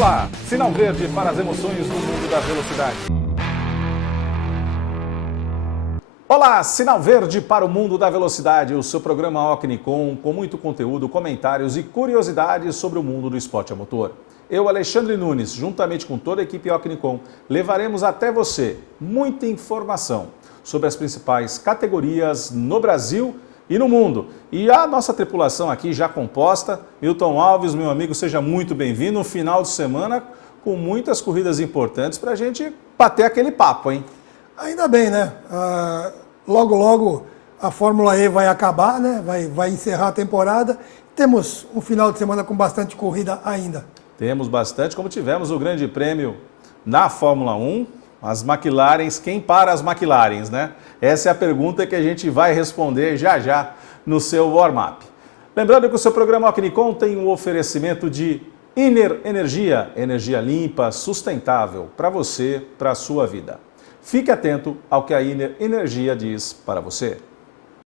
Olá, sinal verde para as emoções do mundo da velocidade. Olá, sinal verde para o mundo da velocidade, o seu programa Ocnicom, com muito conteúdo, comentários e curiosidades sobre o mundo do esporte a motor. Eu, Alexandre Nunes, juntamente com toda a equipe Ocnicom, levaremos até você muita informação sobre as principais categorias no Brasil e no mundo. E a nossa tripulação aqui já composta, Milton Alves, meu amigo, seja muito bem-vindo. Um final de semana com muitas corridas importantes para a gente bater aquele papo, hein? Ainda bem, né? Logo a Fórmula E vai acabar, né? Vai encerrar a temporada. Temos um final de semana com bastante corrida ainda. Temos bastante, como tivemos o Grande Prêmio na Fórmula 1. As McLarens, quem para as McLarens, né? Essa é a pergunta que a gente vai responder já no seu warm-up. Lembrando que o seu programa Ocnicom tem um oferecimento de Iner Energia, energia limpa, sustentável para você, para a sua vida. Fique atento ao que a Iner Energia diz para você.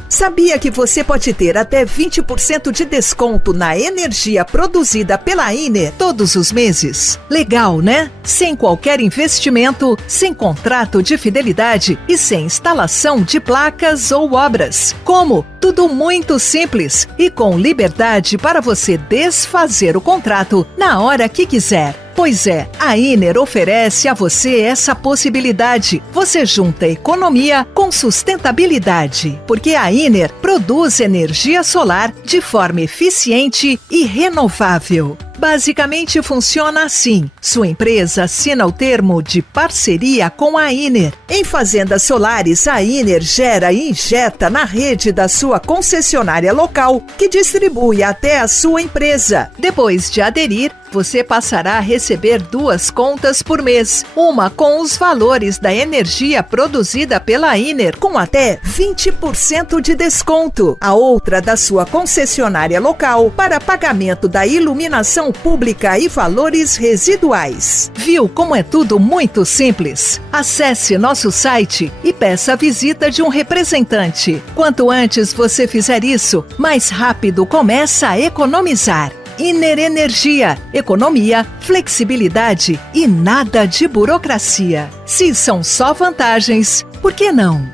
Sabia que você pode ter até 20% de desconto na energia produzida pela Iner todos os meses? Legal, né? Sem qualquer investimento, sem contrato de fidelidade e sem instalação de placas ou obras. Como? Tudo muito simples e com liberdade para você desfazer o contrato na hora que quiser. Pois é, a Iner oferece a você essa possibilidade. Você junta economia com sustentabilidade, porque a Iner produz energia solar de forma eficiente e renovável. Basicamente funciona assim. Sua empresa assina o termo de parceria com a Iner. Em fazendas solares, a Iner gera e injeta na rede da sua concessionária local, que distribui até a sua empresa. Depois de aderir, você passará a receber 2 contas por mês. Uma com os valores da energia produzida pela Iner, com até 20% de desconto. A outra da sua concessionária local, para pagamento da iluminação pública e valores residuais. Viu como é tudo muito simples? Acesse nosso site e peça a visita de um representante. Quanto antes você fizer isso, mais rápido começa a economizar. Iner Energia, economia, flexibilidade e nada de burocracia. Se são só vantagens, por que não?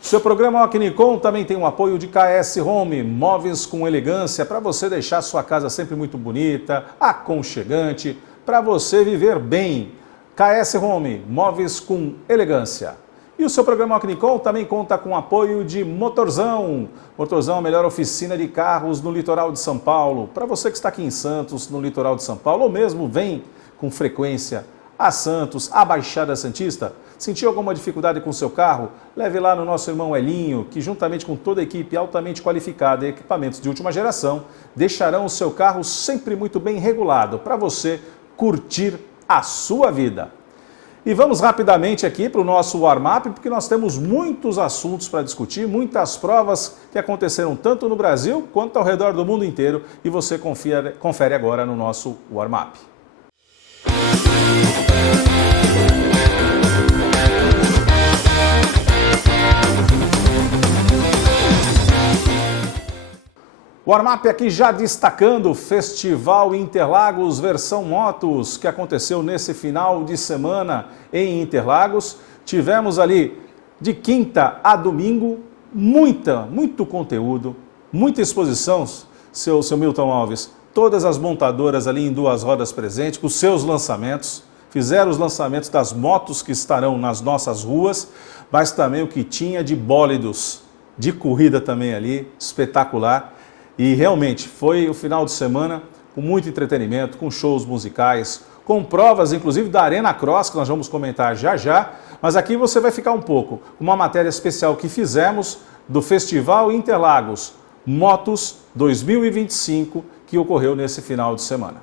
Seu programa Ocnicom também tem o apoio de KS Home, móveis com elegância para você deixar sua casa sempre muito bonita, aconchegante, para você viver bem. KS Home, móveis com elegância. E o seu programa Ocnicom também conta com o apoio de Motorzão. Motorzão é a melhor oficina de carros no litoral de São Paulo. Para você que está aqui em Santos, no litoral de São Paulo, ou mesmo vem com frequência a Santos, a Baixada Santista, sentiu alguma dificuldade com o seu carro? Leve lá no nosso irmão Elinho, que juntamente com toda a equipe altamente qualificada e equipamentos de última geração, deixarão o seu carro sempre muito bem regulado para você curtir a sua vida. E vamos rapidamente aqui para o nosso warm-up, porque nós temos muitos assuntos para discutir, muitas provas que aconteceram tanto no Brasil quanto ao redor do mundo inteiro, e você confere agora no nosso warm-up. Warm-up aqui já destacando o Festival Interlagos versão motos, que aconteceu nesse final de semana em Interlagos. Tivemos ali de quinta a domingo muito conteúdo, muita exposição, seu Milton Alves. Todas as montadoras ali em 2 rodas presentes, com os seus lançamentos, fizeram os lançamentos das motos que estarão nas nossas ruas, mas também o que tinha de bólidos, de corrida também ali, espetacular. E realmente foi o final de semana com muito entretenimento, com shows musicais, com provas inclusive da Arena Cross, que nós vamos comentar já. Mas aqui você vai ficar um pouco com uma matéria especial que fizemos do Festival Interlagos Motos 2025, que ocorreu nesse final de semana.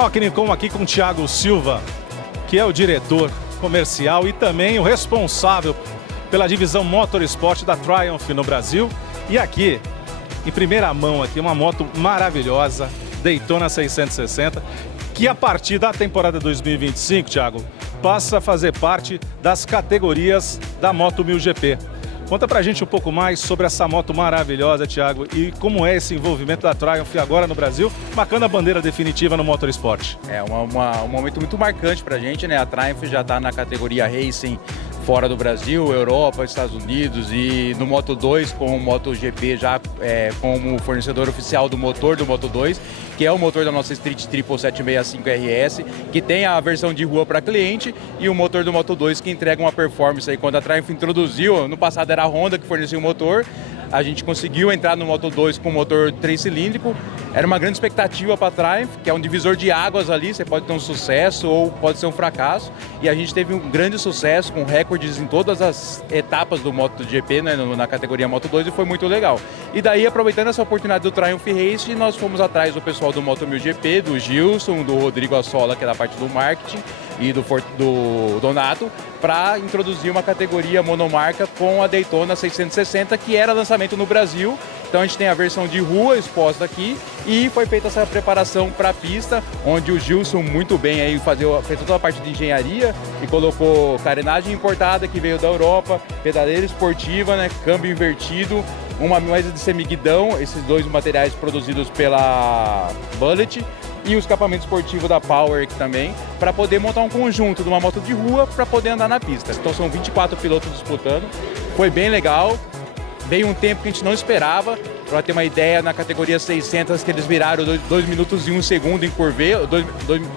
programa Alquinicom aqui com o Thiago Silva, que é o diretor comercial e também o responsável pela divisão Motorsport da Triumph no Brasil. E aqui, em primeira mão, aqui uma moto maravilhosa, Daytona 660, que a partir da temporada 2025, Thiago, passa a fazer parte das categorias da Moto 1000 GP. Conta pra gente um pouco mais sobre essa moto maravilhosa, Thiago, e como é esse envolvimento da Triumph agora no Brasil, marcando a bandeira definitiva no Motorsport. É um momento muito marcante pra gente, né? A Triumph já tá na categoria Racing fora do Brasil, Europa, Estados Unidos, e no Moto 2 com o MotoGP já como fornecedor oficial do motor do Moto 2, que é o motor da nossa Street Triple 765 RS, que tem a versão de rua para cliente, e o motor do Moto 2 que entrega uma performance aí. Quando a Triumph introduziu, no passado era a Honda que fornecia o motor, a gente conseguiu entrar no Moto 2 com motor 3-cilíndrico. Era uma grande expectativa para a Triumph, que é um divisor de águas ali, você pode ter um sucesso ou pode ser um fracasso. E a gente teve um grande sucesso, com recordes em todas as etapas do MotoGP, né, na categoria Moto 2, e foi muito legal. E daí, aproveitando essa oportunidade do Triumph Race, nós fomos atrás do pessoal do Moto 1000 GP, do Gilson, do Rodrigo Assola, que é da parte do marketing, e do Donato, para introduzir uma categoria monomarca com a Daytona 660, que era lançamento no Brasil. Então a gente tem a versão de rua exposta aqui e foi feita essa preparação para a pista, onde o Gilson muito bem aí fez toda a parte de engenharia e colocou carenagem importada que veio da Europa, pedaleira esportiva, né, câmbio invertido, uma mesa de semiguidão, esses dois materiais produzidos pela Bullet, e o escapamento esportivo da Power aqui também, para poder montar um conjunto de uma moto de rua para poder andar na pista. Então são 24 pilotos disputando, foi bem legal, veio um tempo que a gente não esperava. Para ter uma ideia, na categoria 600 que eles viraram 2 minutos e 1 segundo em Curvelo,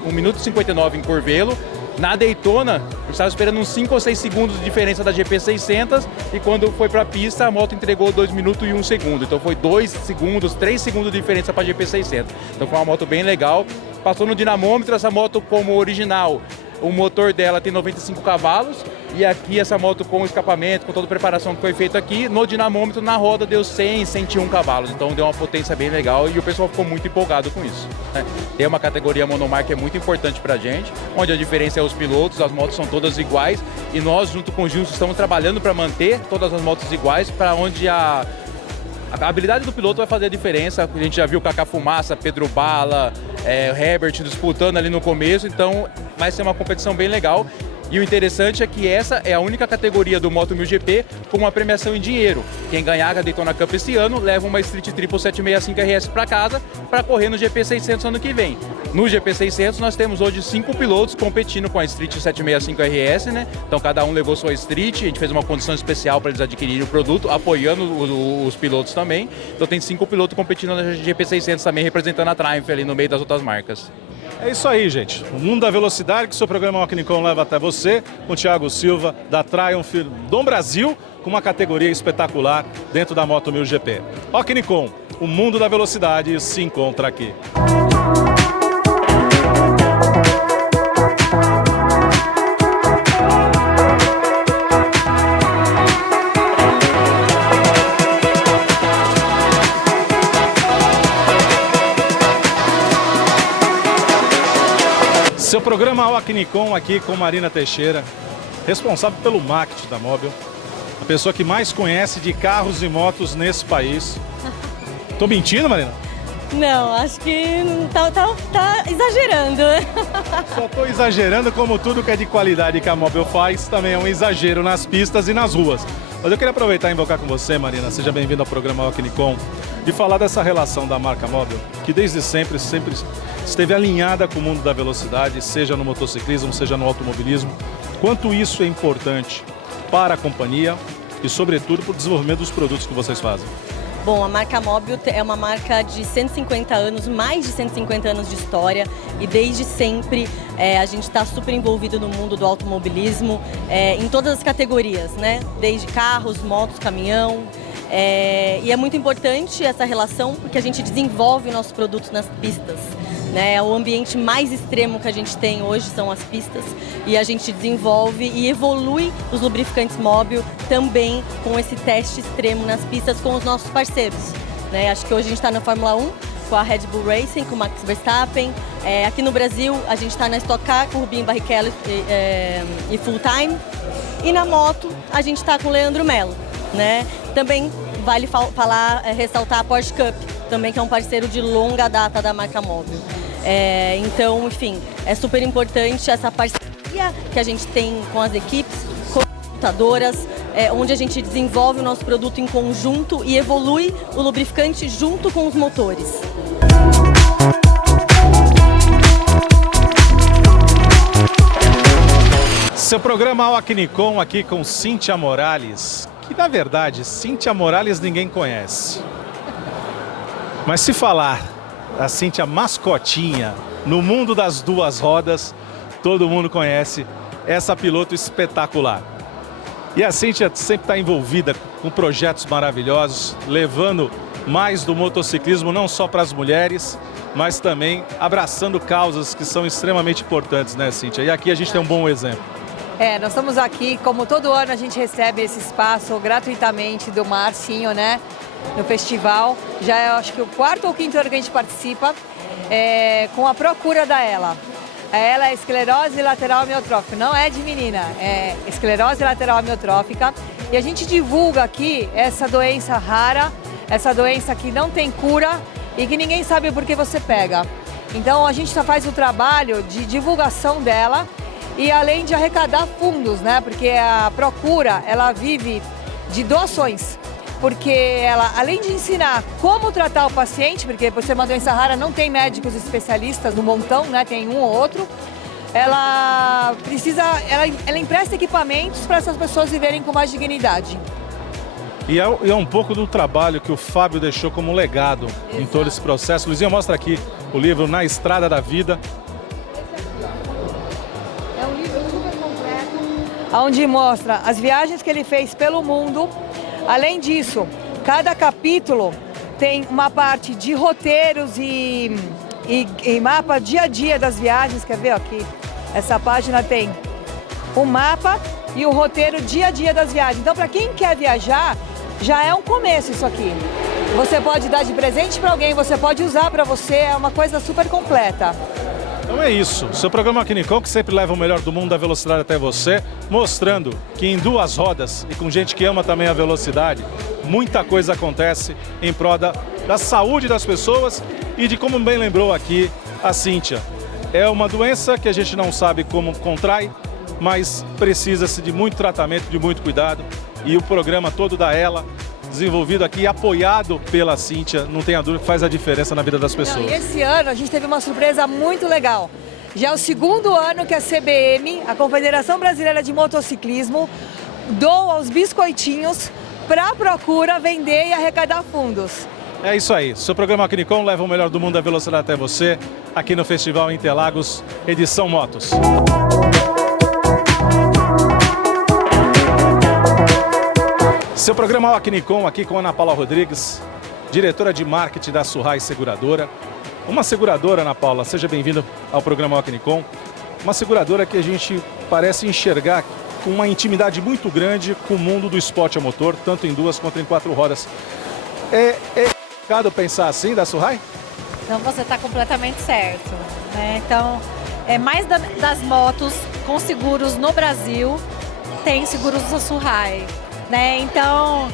1 minuto e 59 em Curvelo. Na Daytona, eu estava esperando uns 5 ou 6 segundos de diferença da GP 600 e quando foi para a pista, a moto entregou 2 minutos e 1 segundo. Então foi 2 segundos, 3 segundos de diferença para a GP 600. Então foi uma moto bem legal. Passou no dinamômetro, essa moto como original, o motor dela tem 95 cavalos e aqui essa moto com escapamento, com toda a preparação que foi feita aqui, no dinamômetro na roda deu 100, 101 cavalos, então deu uma potência bem legal e o pessoal ficou muito empolgado com isso. Tem uma categoria monomarca que é muito importante pra gente, onde a diferença é os pilotos, as motos são todas iguais e nós junto com o Gilson estamos trabalhando para manter todas as motos iguais, para onde a habilidade do piloto vai fazer a diferença. A gente já viu Kaká Fumaça, Pedro Bala, Herbert disputando ali no começo, então vai ser uma competição bem legal. E o interessante é que essa é a única categoria do Moto 1000 GP com uma premiação em dinheiro. Quem ganhar a Daytona Cup esse ano leva uma Street Triple 765 RS para casa para correr no GP 600 ano que vem. No GP 600 nós temos hoje 5 pilotos competindo com a Street 765 RS, né? Então cada um levou sua Street, a gente fez uma condição especial para eles adquirirem o produto, apoiando os pilotos também. Então tem 5 pilotos competindo no GP 600 também, representando a Triumph ali no meio das outras marcas. É isso aí, gente. O mundo da velocidade que o seu programa Alquinicom leva até você, com o Thiago Silva, da Triumph do Brasil, com uma categoria espetacular dentro da Moto 1000 GP. Alquinicom, o mundo da velocidade se encontra aqui. Seu programa Alquinicom aqui com Marina Teixeira, responsável pelo marketing da Mobil, a pessoa que mais conhece de carros e motos nesse país. Tô mentindo, Marina? Não, acho que tá exagerando. Só tô exagerando, como tudo que é de qualidade que a Mobil faz, também é um exagero nas pistas e nas ruas. Mas eu queria aproveitar e invocar com você, Marina, seja bem-vinda ao programa Alquinicom, e falar dessa relação da marca Mobil, que desde sempre esteve alinhada com o mundo da velocidade, seja no motociclismo, seja no automobilismo. Quanto isso é importante para a companhia e, sobretudo, para o desenvolvimento dos produtos que vocês fazem? Bom, a marca Mobil é uma marca de 150 anos, mais de 150 anos de história e desde sempre a gente está super envolvido no mundo do automobilismo em todas as categorias, né? Desde carros, motos, caminhão. E é muito importante essa relação porque a gente desenvolve nossos produtos nas pistas. Né? O ambiente mais extremo que a gente tem hoje são as pistas e a gente desenvolve e evolui os lubrificantes Mobil também com esse teste extremo nas pistas com os nossos parceiros. Né? Acho que hoje a gente está na Fórmula 1, com a Red Bull Racing, com o Max Verstappen. Aqui no Brasil, a gente está na Stock Car com o Rubinho Barrichello e Full Time. E na moto, a gente está com o Leandro Mello, né? Também vale ressaltar a Porsche Cup, também que é um parceiro de longa data da marca móvel. Então, enfim, é super importante essa parceria que a gente tem com as equipes, com as montadoras, onde a gente desenvolve o nosso produto em conjunto e evolui o lubrificante junto com os motores. Seu programa Ao Acnicom aqui com Cíntia Morales, que na verdade Cíntia Morales ninguém conhece. Mas se falar a Cíntia mascotinha no mundo das duas rodas, todo mundo conhece essa piloto espetacular. E a Cíntia sempre está envolvida com projetos maravilhosos, levando mais do motociclismo não só para as mulheres, mas também abraçando causas que são extremamente importantes, né, Cíntia? E aqui a gente tem um bom exemplo. Nós estamos aqui, como todo ano a gente recebe esse espaço gratuitamente do Marcinho, né, no festival. Já é, acho que o 4º ou 5º ano que a gente participa, com a procura da Ela. Ela é esclerose lateral amiotrófica, não é de menina, é esclerose lateral amiotrófica. E a gente divulga aqui essa doença rara, essa doença que não tem cura e que ninguém sabe por que você pega. Então a gente faz o trabalho de divulgação dela e além de arrecadar fundos, né? Porque a procura, ela vive de doações. Porque ela, além de ensinar como tratar o paciente, porque por ser uma doença rara não tem médicos especialistas no montão, né? Tem um ou outro. Ela empresta equipamentos para essas pessoas viverem com mais dignidade. E é um pouco do trabalho que o Fábio deixou como legado. Exato. Em todo esse processo. Luizinho, mostra aqui o livro Na Estrada da Vida. É um livro super completo, onde mostra as viagens que ele fez pelo mundo. Além disso, cada capítulo tem uma parte de roteiros e mapa dia a dia das viagens. Quer ver aqui? Essa página tem o mapa e o roteiro dia a dia das viagens. Então, para quem quer viajar, já é um começo isso aqui. Você pode dar de presente para alguém, você pode usar para você, é uma coisa super completa. Então é isso, seu programa Acnicom que sempre leva o melhor do mundo da velocidade até você, mostrando que em duas rodas e com gente que ama também a velocidade, muita coisa acontece em prol da saúde das pessoas e de, como bem lembrou aqui a Cíntia, é uma doença que a gente não sabe como contrai, mas precisa-se de muito tratamento, de muito cuidado e o programa todo da Ela, desenvolvido aqui, apoiado pela Cíntia, não tenha dúvida que faz a diferença na vida das pessoas. E esse ano a gente teve uma surpresa muito legal. Já é o 2º ano que a CBM, a Confederação Brasileira de Motociclismo, doa os biscoitinhos para a procura, vender e arrecadar fundos. É isso aí, seu programa Acnicom leva o melhor do mundo da velocidade até você, aqui no Festival Interlagos, edição Motos. Seu programa Acnicom aqui com Ana Paula Rodrigues, diretora de marketing da Surrai Seguradora. Uma seguradora, Ana Paula, seja bem-vinda ao programa Acnicom. Uma seguradora que a gente parece enxergar com uma intimidade muito grande com o mundo do esporte a motor, tanto em duas quanto em 4 rodas. É complicado pensar assim da Surrai? Então você está completamente certo, né? Então, mais das motos com seguros no Brasil, tem seguros da Surrai. Né? Então,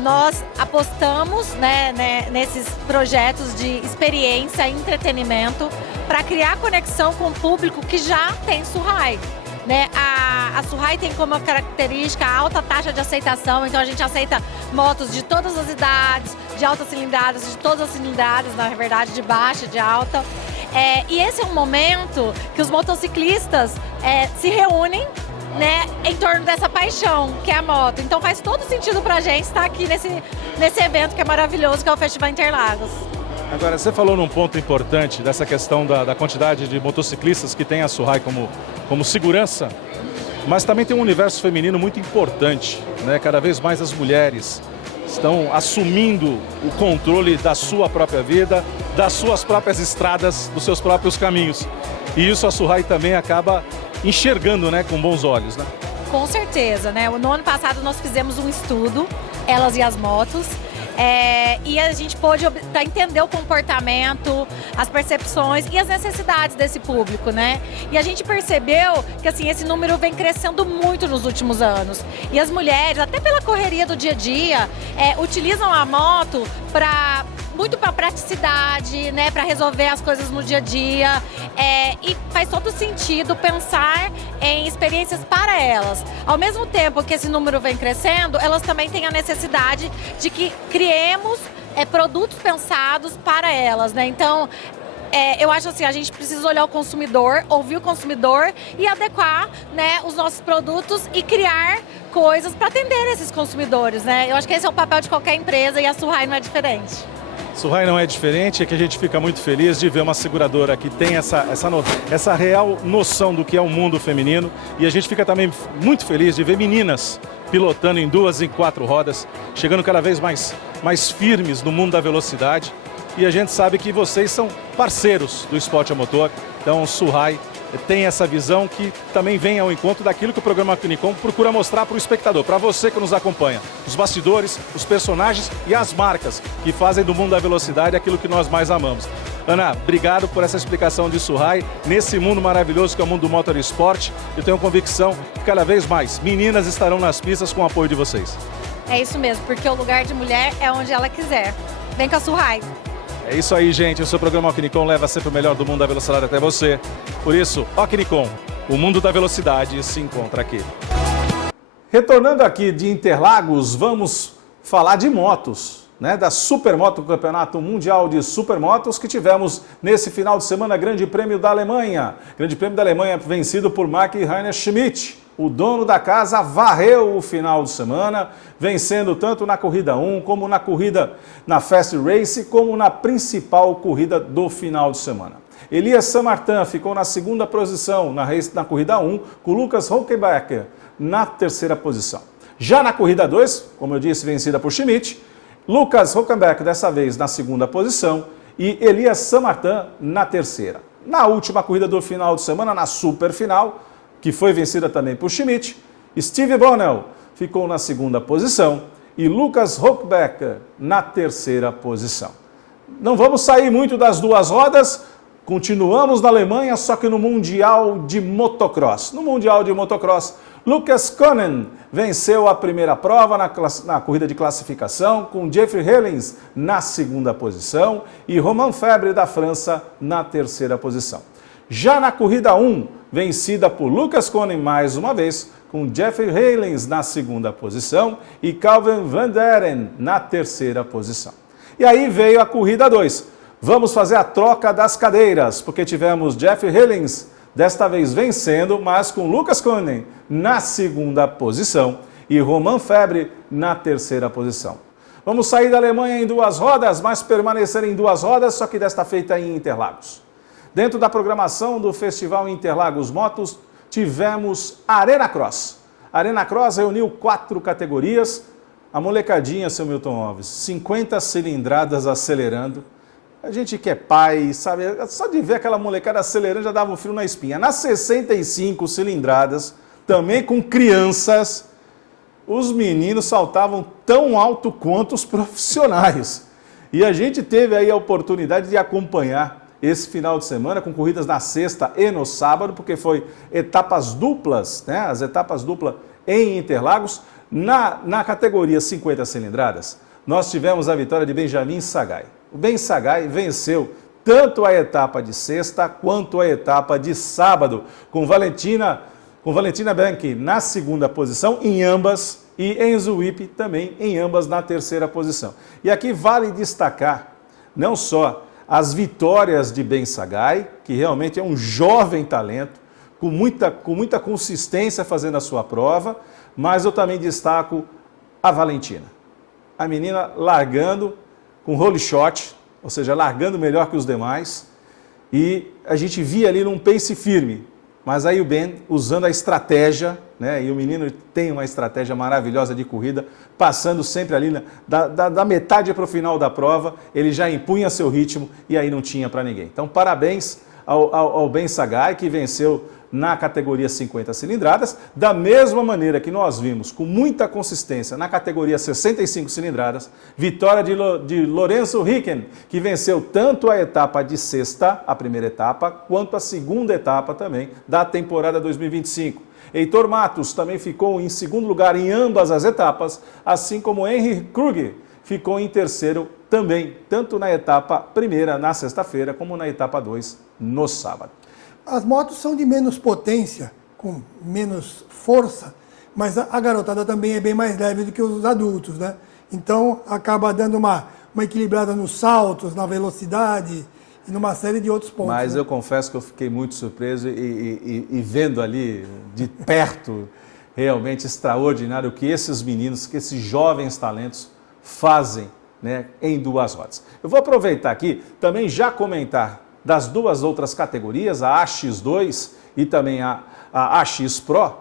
nós apostamos, né, nesses projetos de experiência e entretenimento para criar conexão com o público que já tem Surrai. Né? A Surrai tem como característica a alta taxa de aceitação, então a gente aceita motos de todas as idades, de altas cilindradas, de todas as cilindradas, na verdade, de baixa, de alta. E esse é um momento que os motociclistas se reúnem, né, em torno dessa paixão que é a moto. Então faz todo sentido pra gente estar aqui nesse evento que é maravilhoso, que é o Festival Interlagos. Agora, você falou num ponto importante dessa questão da quantidade de motociclistas que tem a Surrai como segurança, mas também tem um universo feminino muito importante, né? Cada vez mais as mulheres estão assumindo o controle da sua própria vida, das suas próprias estradas, dos seus próprios caminhos. E isso a Surrai também acaba enxergando, né, com bons olhos, né? Com certeza, né? No ano passado nós fizemos um estudo, Elas e as Motos, E a gente pôde para entender o comportamento, as percepções e as necessidades desse público, né? E a gente percebeu que assim, esse número vem crescendo muito nos últimos anos. E as mulheres, até pela correria do dia a dia, utilizam a moto muito para praticidade, né, para resolver as coisas no dia a dia, e faz todo sentido pensar em experiências para elas. Ao mesmo tempo que esse número vem crescendo, elas também têm a necessidade de que criemos produtos pensados para elas, né? Então, eu acho assim, a gente precisa olhar o consumidor, ouvir o consumidor e adequar, né, os nossos produtos e criar coisas para atender esses consumidores, né? Eu acho que esse é o papel de qualquer empresa e a Surrai não é diferente. Surrai não é diferente, é que a gente fica muito feliz de ver uma seguradora que tem essa real noção do que é o mundo feminino, e a gente fica também muito feliz de ver meninas pilotando em 2 e 4 rodas, chegando cada vez mais firmes no mundo da velocidade, e a gente sabe que vocês são parceiros do esporte a motor, então Surrai tem essa visão que também vem ao encontro daquilo que o programa Akinicom procura mostrar para o espectador, para você que nos acompanha. Os bastidores, os personagens e as marcas que fazem do mundo da velocidade aquilo que nós mais amamos. Ana, obrigado por essa explicação de Surrai. Nesse mundo maravilhoso que é o mundo do motorsport, eu tenho convicção que cada vez mais meninas estarão nas pistas com o apoio de vocês. É isso mesmo, porque o lugar de mulher é onde ela quiser. Vem com a Surrai. É isso aí, gente. O seu programa Akinicom leva sempre o melhor do mundo da velocidade até você. Por isso, Akinicom, o mundo da velocidade se encontra aqui. Retornando aqui de Interlagos, vamos falar de motos, né? Da Supermoto, Campeonato Mundial de Supermotos que tivemos nesse final de semana, Grande Prêmio da Alemanha. Grande Prêmio da Alemanha vencido por Marc-Rainer Schmidt. O dono da casa varreu o final de semana, vencendo tanto na Corrida 1, como na corrida na Fast Race, como na principal corrida do final de semana. Elias Samartin ficou na segunda posição na Corrida 1, com Lucas Hülkenberg na terceira posição. Já na Corrida 2, como eu disse, vencida por Schmidt, Lucas Hülkenberg dessa vez na segunda posição e Elias Samartin na terceira. Na última corrida do final de semana, na Superfinal, que foi vencida também por Schmidt, Steve Bonnell ficou na segunda posição e Lucas Hülkenberg na terceira posição. Não vamos sair muito das 2 rodas, continuamos na Alemanha, só que no Mundial de Motocross. No Mundial de Motocross, Lucas Koenen venceu a primeira prova na corrida de classificação, com Jeffrey Hellens na segunda posição e Romain Febvre da França na terceira posição. Já na Corrida 1, vencida por Lucas Koenen mais uma vez, com Jeffrey Hellens na segunda posição e Calvin Van Deren na terceira posição. E aí veio a Corrida 2. Vamos fazer a troca das cadeiras, porque tivemos Jeffrey Hellens desta vez vencendo, mas com Lucas Koenen na segunda posição e Romain Febvre na terceira posição. Vamos sair da Alemanha em 2 rodas, mas permanecer em 2 rodas, só que desta feita em Interlagos. Dentro da programação do Festival Interlagos Motos, tivemos Arena Cross. A Arena Cross reuniu 4 categorias. A molecadinha, seu Milton Alves, 50 cilindradas acelerando. A gente que é pai, sabe, só de ver aquela molecada acelerando já dava um frio na espinha. Nas 65 cilindradas, também com crianças, os meninos saltavam tão alto quanto os profissionais. E a gente teve aí a oportunidade de acompanhar esse final de semana com corridas na sexta e no sábado, porque foi etapas duplas, né? As etapas duplas em Interlagos. Na categoria 50 cilindradas, nós tivemos a vitória de Benjamin Sagai. O Ben Sagai venceu tanto a etapa de sexta quanto a etapa de sábado, com Valentina Bianchi na segunda posição em ambas e Enzo Wipp também em ambas na terceira posição. E aqui vale destacar não só as vitórias de Ben Sagai, que realmente é um jovem talento, com muita consistência fazendo a sua prova, mas eu também destaco a Valentina. A menina largando com role shot, ou seja, largando melhor que os demais, e a gente via ali num pace firme, mas aí o Ben usando a estratégia, né? E o menino tem uma estratégia maravilhosa de corrida, passando sempre ali da metade para o final da prova, ele já impunha seu ritmo e aí não tinha para ninguém. Então, parabéns ao Ben Sagai, que venceu na categoria 50 cilindradas, da mesma maneira que nós vimos com muita consistência na categoria 65 cilindradas, vitória de Lorenzo Ricken, que venceu tanto a etapa de sexta, a primeira etapa, quanto a segunda etapa também da temporada 2025. Heitor Matos também ficou em segundo lugar em ambas as etapas, assim como Henry Krug ficou em terceiro também, tanto na etapa primeira na sexta-feira, como na etapa 2 no sábado. As motos são de menos potência, com menos força, mas a garotada também é bem mais leve do que os adultos, né? Então acaba dando uma equilibrada nos saltos, na velocidade e numa série de outros pontos. Mas né? eu confesso que eu fiquei muito surpreso e vendo ali de perto, realmente extraordinário o que esses meninos, que esses jovens talentos fazem, né, em duas rodas. Eu vou aproveitar aqui também já comentar das duas outras categorias, a AX2 e também a AX Pro,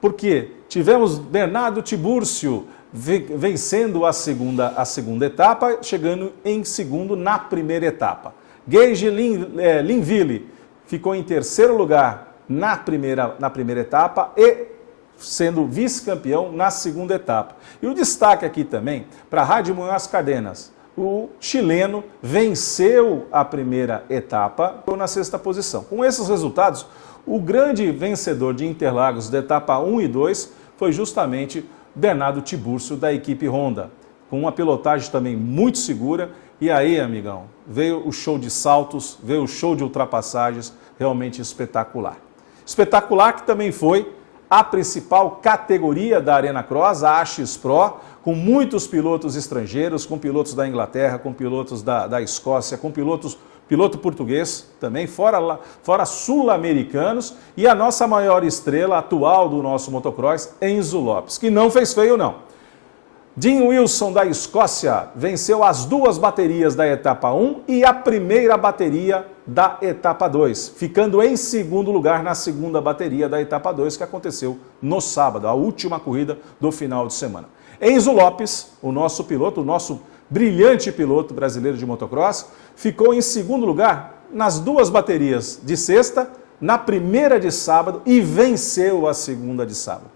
porque tivemos Bernardo Tiburcio vencendo a segunda etapa, chegando em segundo na primeira etapa. Gage Linville ficou em terceiro lugar na primeira etapa e sendo vice-campeão na segunda etapa. E o destaque aqui também para Rádio Munhoz Cardenas. O chileno venceu a primeira etapa, ficou na sexta posição. Com esses resultados, o grande vencedor de Interlagos da etapa 1 e 2 foi justamente Bernardo Tiburcio, da equipe Honda, com uma pilotagem também muito segura. E aí, amigão, veio o show de saltos, veio o show de ultrapassagens, realmente espetacular. Espetacular que também foi a principal categoria da Arena Cross, a AX Pro, com muitos pilotos estrangeiros, com pilotos da Inglaterra, com pilotos da Escócia, com piloto português também, fora sul-americanos, e a nossa maior estrela atual do nosso motocross, Enzo Lopes, que não fez feio não. Dean Wilson, da Escócia, venceu as duas baterias da etapa 1 e a primeira bateria da etapa 2, ficando em segundo lugar na segunda bateria da etapa 2, que aconteceu no sábado, a última corrida do final de semana. Enzo Lopes, o nosso piloto, o nosso brilhante piloto brasileiro de motocross, ficou em segundo lugar nas duas baterias de sexta, na primeira de sábado e venceu a segunda de sábado.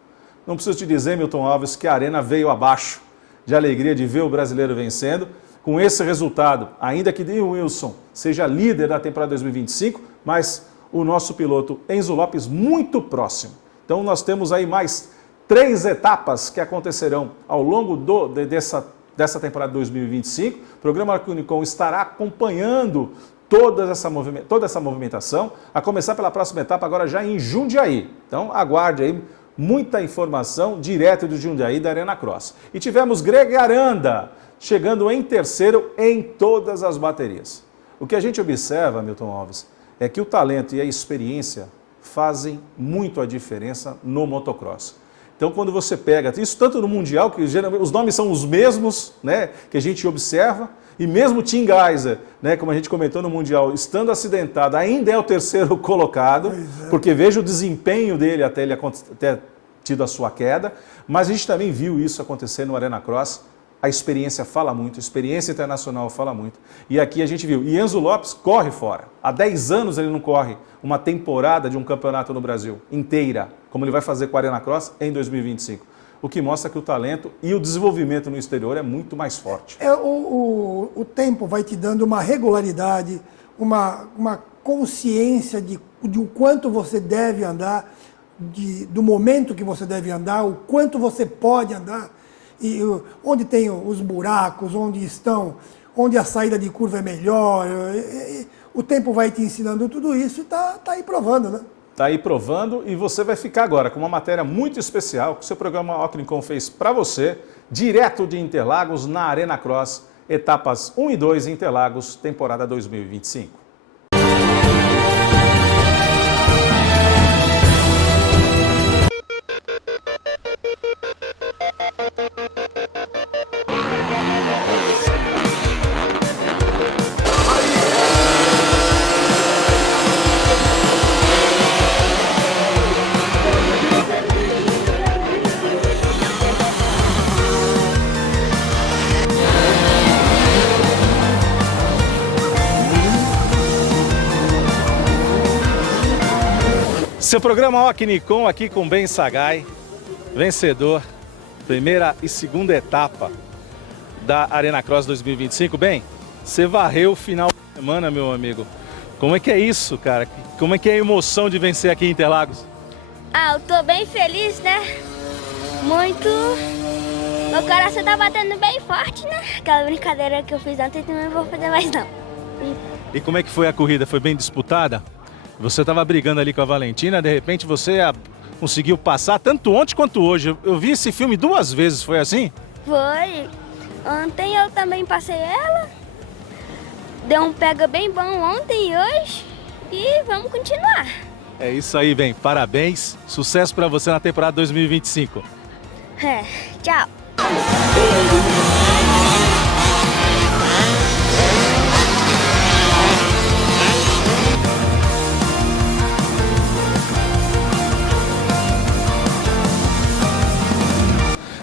Não preciso te dizer, Milton Alves, que a arena veio abaixo de alegria de ver o brasileiro vencendo. Com esse resultado, ainda que Dean Wilson seja líder da temporada 2025, mas o nosso piloto Enzo Lopes muito próximo. Então nós temos aí mais 3 etapas que acontecerão ao longo dessa temporada 2025. O programa Unicom estará acompanhando toda essa movimentação, a começar pela próxima etapa agora já em Jundiaí. Então aguarde aí muita informação direto do Jundiaí da Arena Cross. E tivemos Greg Aranda chegando em terceiro em todas as baterias. O que a gente observa, Milton Alves, é que o talento e a experiência fazem muito a diferença no motocross. Então, quando você pega, isso tanto no Mundial, que geralmente os nomes são os mesmos, né, que a gente observa, e mesmo Tim Gajser, né, como a gente comentou no Mundial, estando acidentado, ainda é o terceiro colocado, porque veja o desempenho dele até ele ter tido a sua queda, mas a gente também viu isso acontecer no Arena Cross. A experiência fala muito, a experiência internacional fala muito. E aqui a gente viu, e Enzo Lopes corre fora. Há 10 anos ele não corre uma temporada de um campeonato no Brasil inteira, como ele vai fazer com a Arena Cross em 2025. O que mostra que o talento e o desenvolvimento no exterior é muito mais forte. O tempo vai te dando uma regularidade, uma consciência de o quanto você deve andar, do momento que você deve andar, o quanto você pode andar, e onde tem os buracos, onde a saída de curva é melhor. O tempo vai te ensinando tudo isso e tá aí provando, né? Está aí provando, e você vai ficar agora com uma matéria muito especial que o seu programa Ocnicom fez para você, direto de Interlagos, na Arena Cross, etapas 1 e 2 Interlagos, temporada 2025. Seu programa Ocnicom aqui com Ben Sagai, vencedor, primeira e segunda etapa da Arena Cross 2025. Bem, você varreu o final de semana, meu amigo. Como é que é isso, cara? Como é que é a emoção de vencer aqui em Interlagos? Eu tô bem feliz, né? Muito. Meu coração tá batendo bem forte, né? Aquela brincadeira que eu fiz ontem também não vou fazer mais não. E como é que foi a corrida? Foi bem disputada? Você estava brigando ali com a Valentina, de repente você conseguiu passar tanto ontem quanto hoje. Eu vi esse filme 2 vezes, foi assim? Foi. Ontem eu também passei ela. Deu um pega bem bom ontem e hoje. E vamos continuar. É isso aí, bem. Parabéns. Sucesso para você na temporada 2025. Tchau.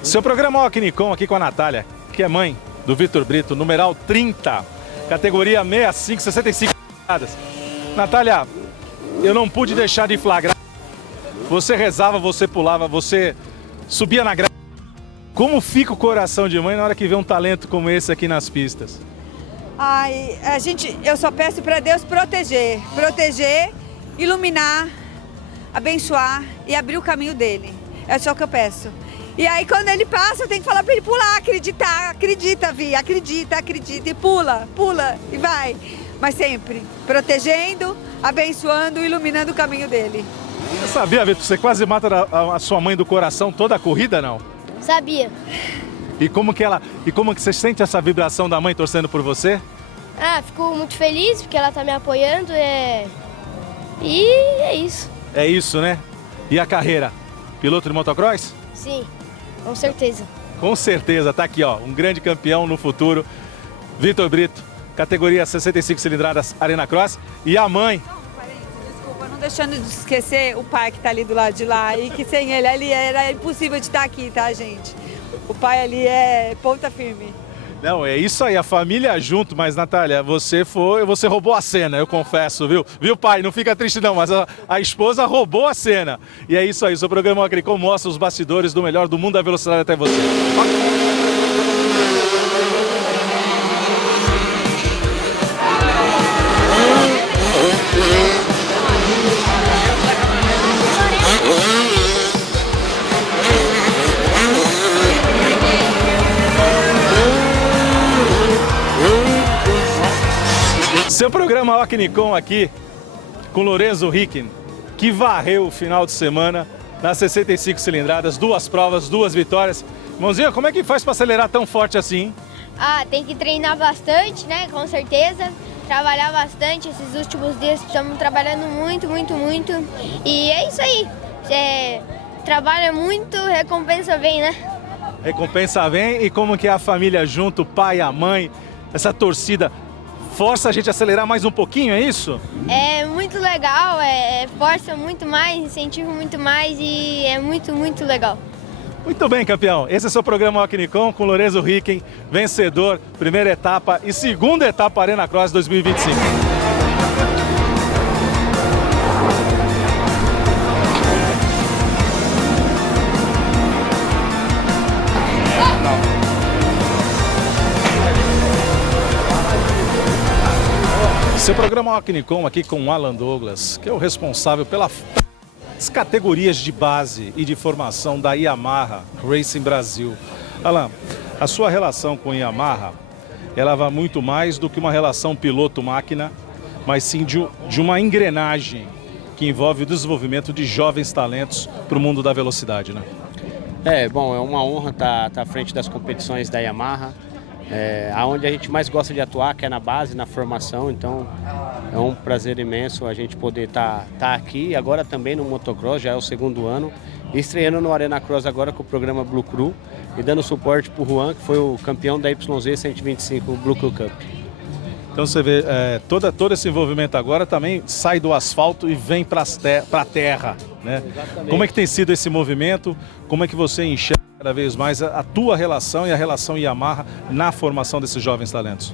Seu programa Ocnicom aqui com a Natália, que é mãe do Vitor Brito, numeral 30, categoria 65, 65 toneladas. Natália, eu não pude deixar de flagrar. Você rezava, você pulava, você subia na grade. Como fica o coração de mãe na hora que vê um talento como esse aqui nas pistas? Ai, eu só peço para Deus proteger, iluminar, abençoar e abrir o caminho dele. É só o que eu peço. E aí quando ele passa, eu tenho que falar para ele pular, acreditar, acredita, Vi, acredita e pula e vai. Mas sempre protegendo, abençoando, iluminando o caminho dele. Você sabia, Vitor, você quase mata a sua mãe do coração toda a corrida, não? Sabia. E como que você sente essa vibração da mãe torcendo por você? Fico muito feliz porque ela tá me apoiando. E é isso. É isso, né? E a carreira? Piloto de motocross? Sim, com certeza. Com certeza, tá aqui, ó, um grande campeão no futuro, Vitor Brito, categoria 65 cilindradas Arena Cross. E a mãe? Desculpa, não deixando de esquecer o pai que tá ali do lado de lá e que sem ele ali era impossível de estar aqui, tá, gente? O pai ali é ponta firme. Não, é isso aí, a família junto, mas Natália, você roubou a cena, eu confesso, viu? Viu, pai? Não fica triste não, mas a esposa roubou a cena. E é isso aí, o seu programa Ocnicom mostra os bastidores do melhor do mundo da velocidade até você. Seu programa Ocnicom aqui com Lorenzo Ricken, que varreu o final de semana nas 65 cilindradas, 2 provas, 2 vitórias. Irmãozinho, como é que faz para acelerar tão forte assim? Tem que treinar bastante, né? Com certeza. Trabalhar bastante. Esses últimos dias estamos trabalhando muito. E é isso aí. Trabalha muito, recompensa vem, né? Recompensa vem. E como que é a família junto, o pai, a mãe, essa torcida força a gente a acelerar mais um pouquinho, é isso? É muito legal, força muito mais, incentiva muito mais e é muito legal. Muito bem, campeão. Esse é o seu programa Ocnicom com Lorenzo Ricken, vencedor, primeira etapa e segunda etapa Arena Cross 2025. Seu programa Ocnicom aqui com o Alan Douglas, que é o responsável pelas categorias de base e de formação da Yamaha Racing Brasil. Alan, a sua relação com a Yamaha, ela vai muito mais do que uma relação piloto-máquina, mas sim de uma engrenagem que envolve o desenvolvimento de jovens talentos para o mundo da velocidade, né? É uma honra estar à frente das competições da Yamaha. Aonde a gente mais gosta de atuar, que é na base, na formação, então é um prazer imenso a gente poder estar aqui, agora também no motocross, já é o 2º ano, e estreando no Arena Cross agora com o programa Blue Crew e dando suporte para o Juan, que foi o campeão da YZ 125 Blue Crew Cup. Então você vê, todo esse envolvimento agora também sai do asfalto e vem para a terra, né? Exatamente. Como é que tem sido esse movimento? Como é que você enxerga cada vez mais a tua relação e a relação Yamaha na formação desses jovens talentos?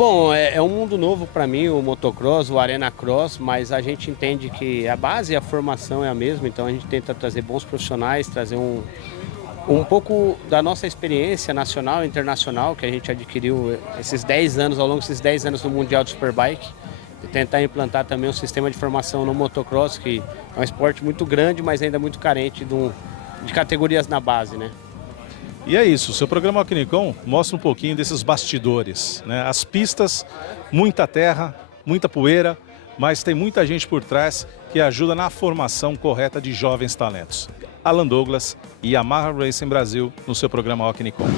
Bom, é um mundo novo para mim, o motocross, o Arena Cross, mas a gente entende que a base e a formação é a mesma, então a gente tenta trazer bons profissionais, trazer um pouco da nossa experiência nacional e internacional, que a gente adquiriu esses 10 anos, ao longo desses 10 anos no Mundial de Superbike, e tentar implantar também um sistema de formação no motocross, que é um esporte muito grande, mas ainda muito carente de categorias na base, né? E é isso, o seu programa Alquinicon mostra um pouquinho desses bastidores, né? As pistas, muita terra, muita poeira, mas tem muita gente por trás que ajuda na formação correta de jovens talentos. Alan Douglas e Yamaha Racing Brasil no seu programa Alquinicon.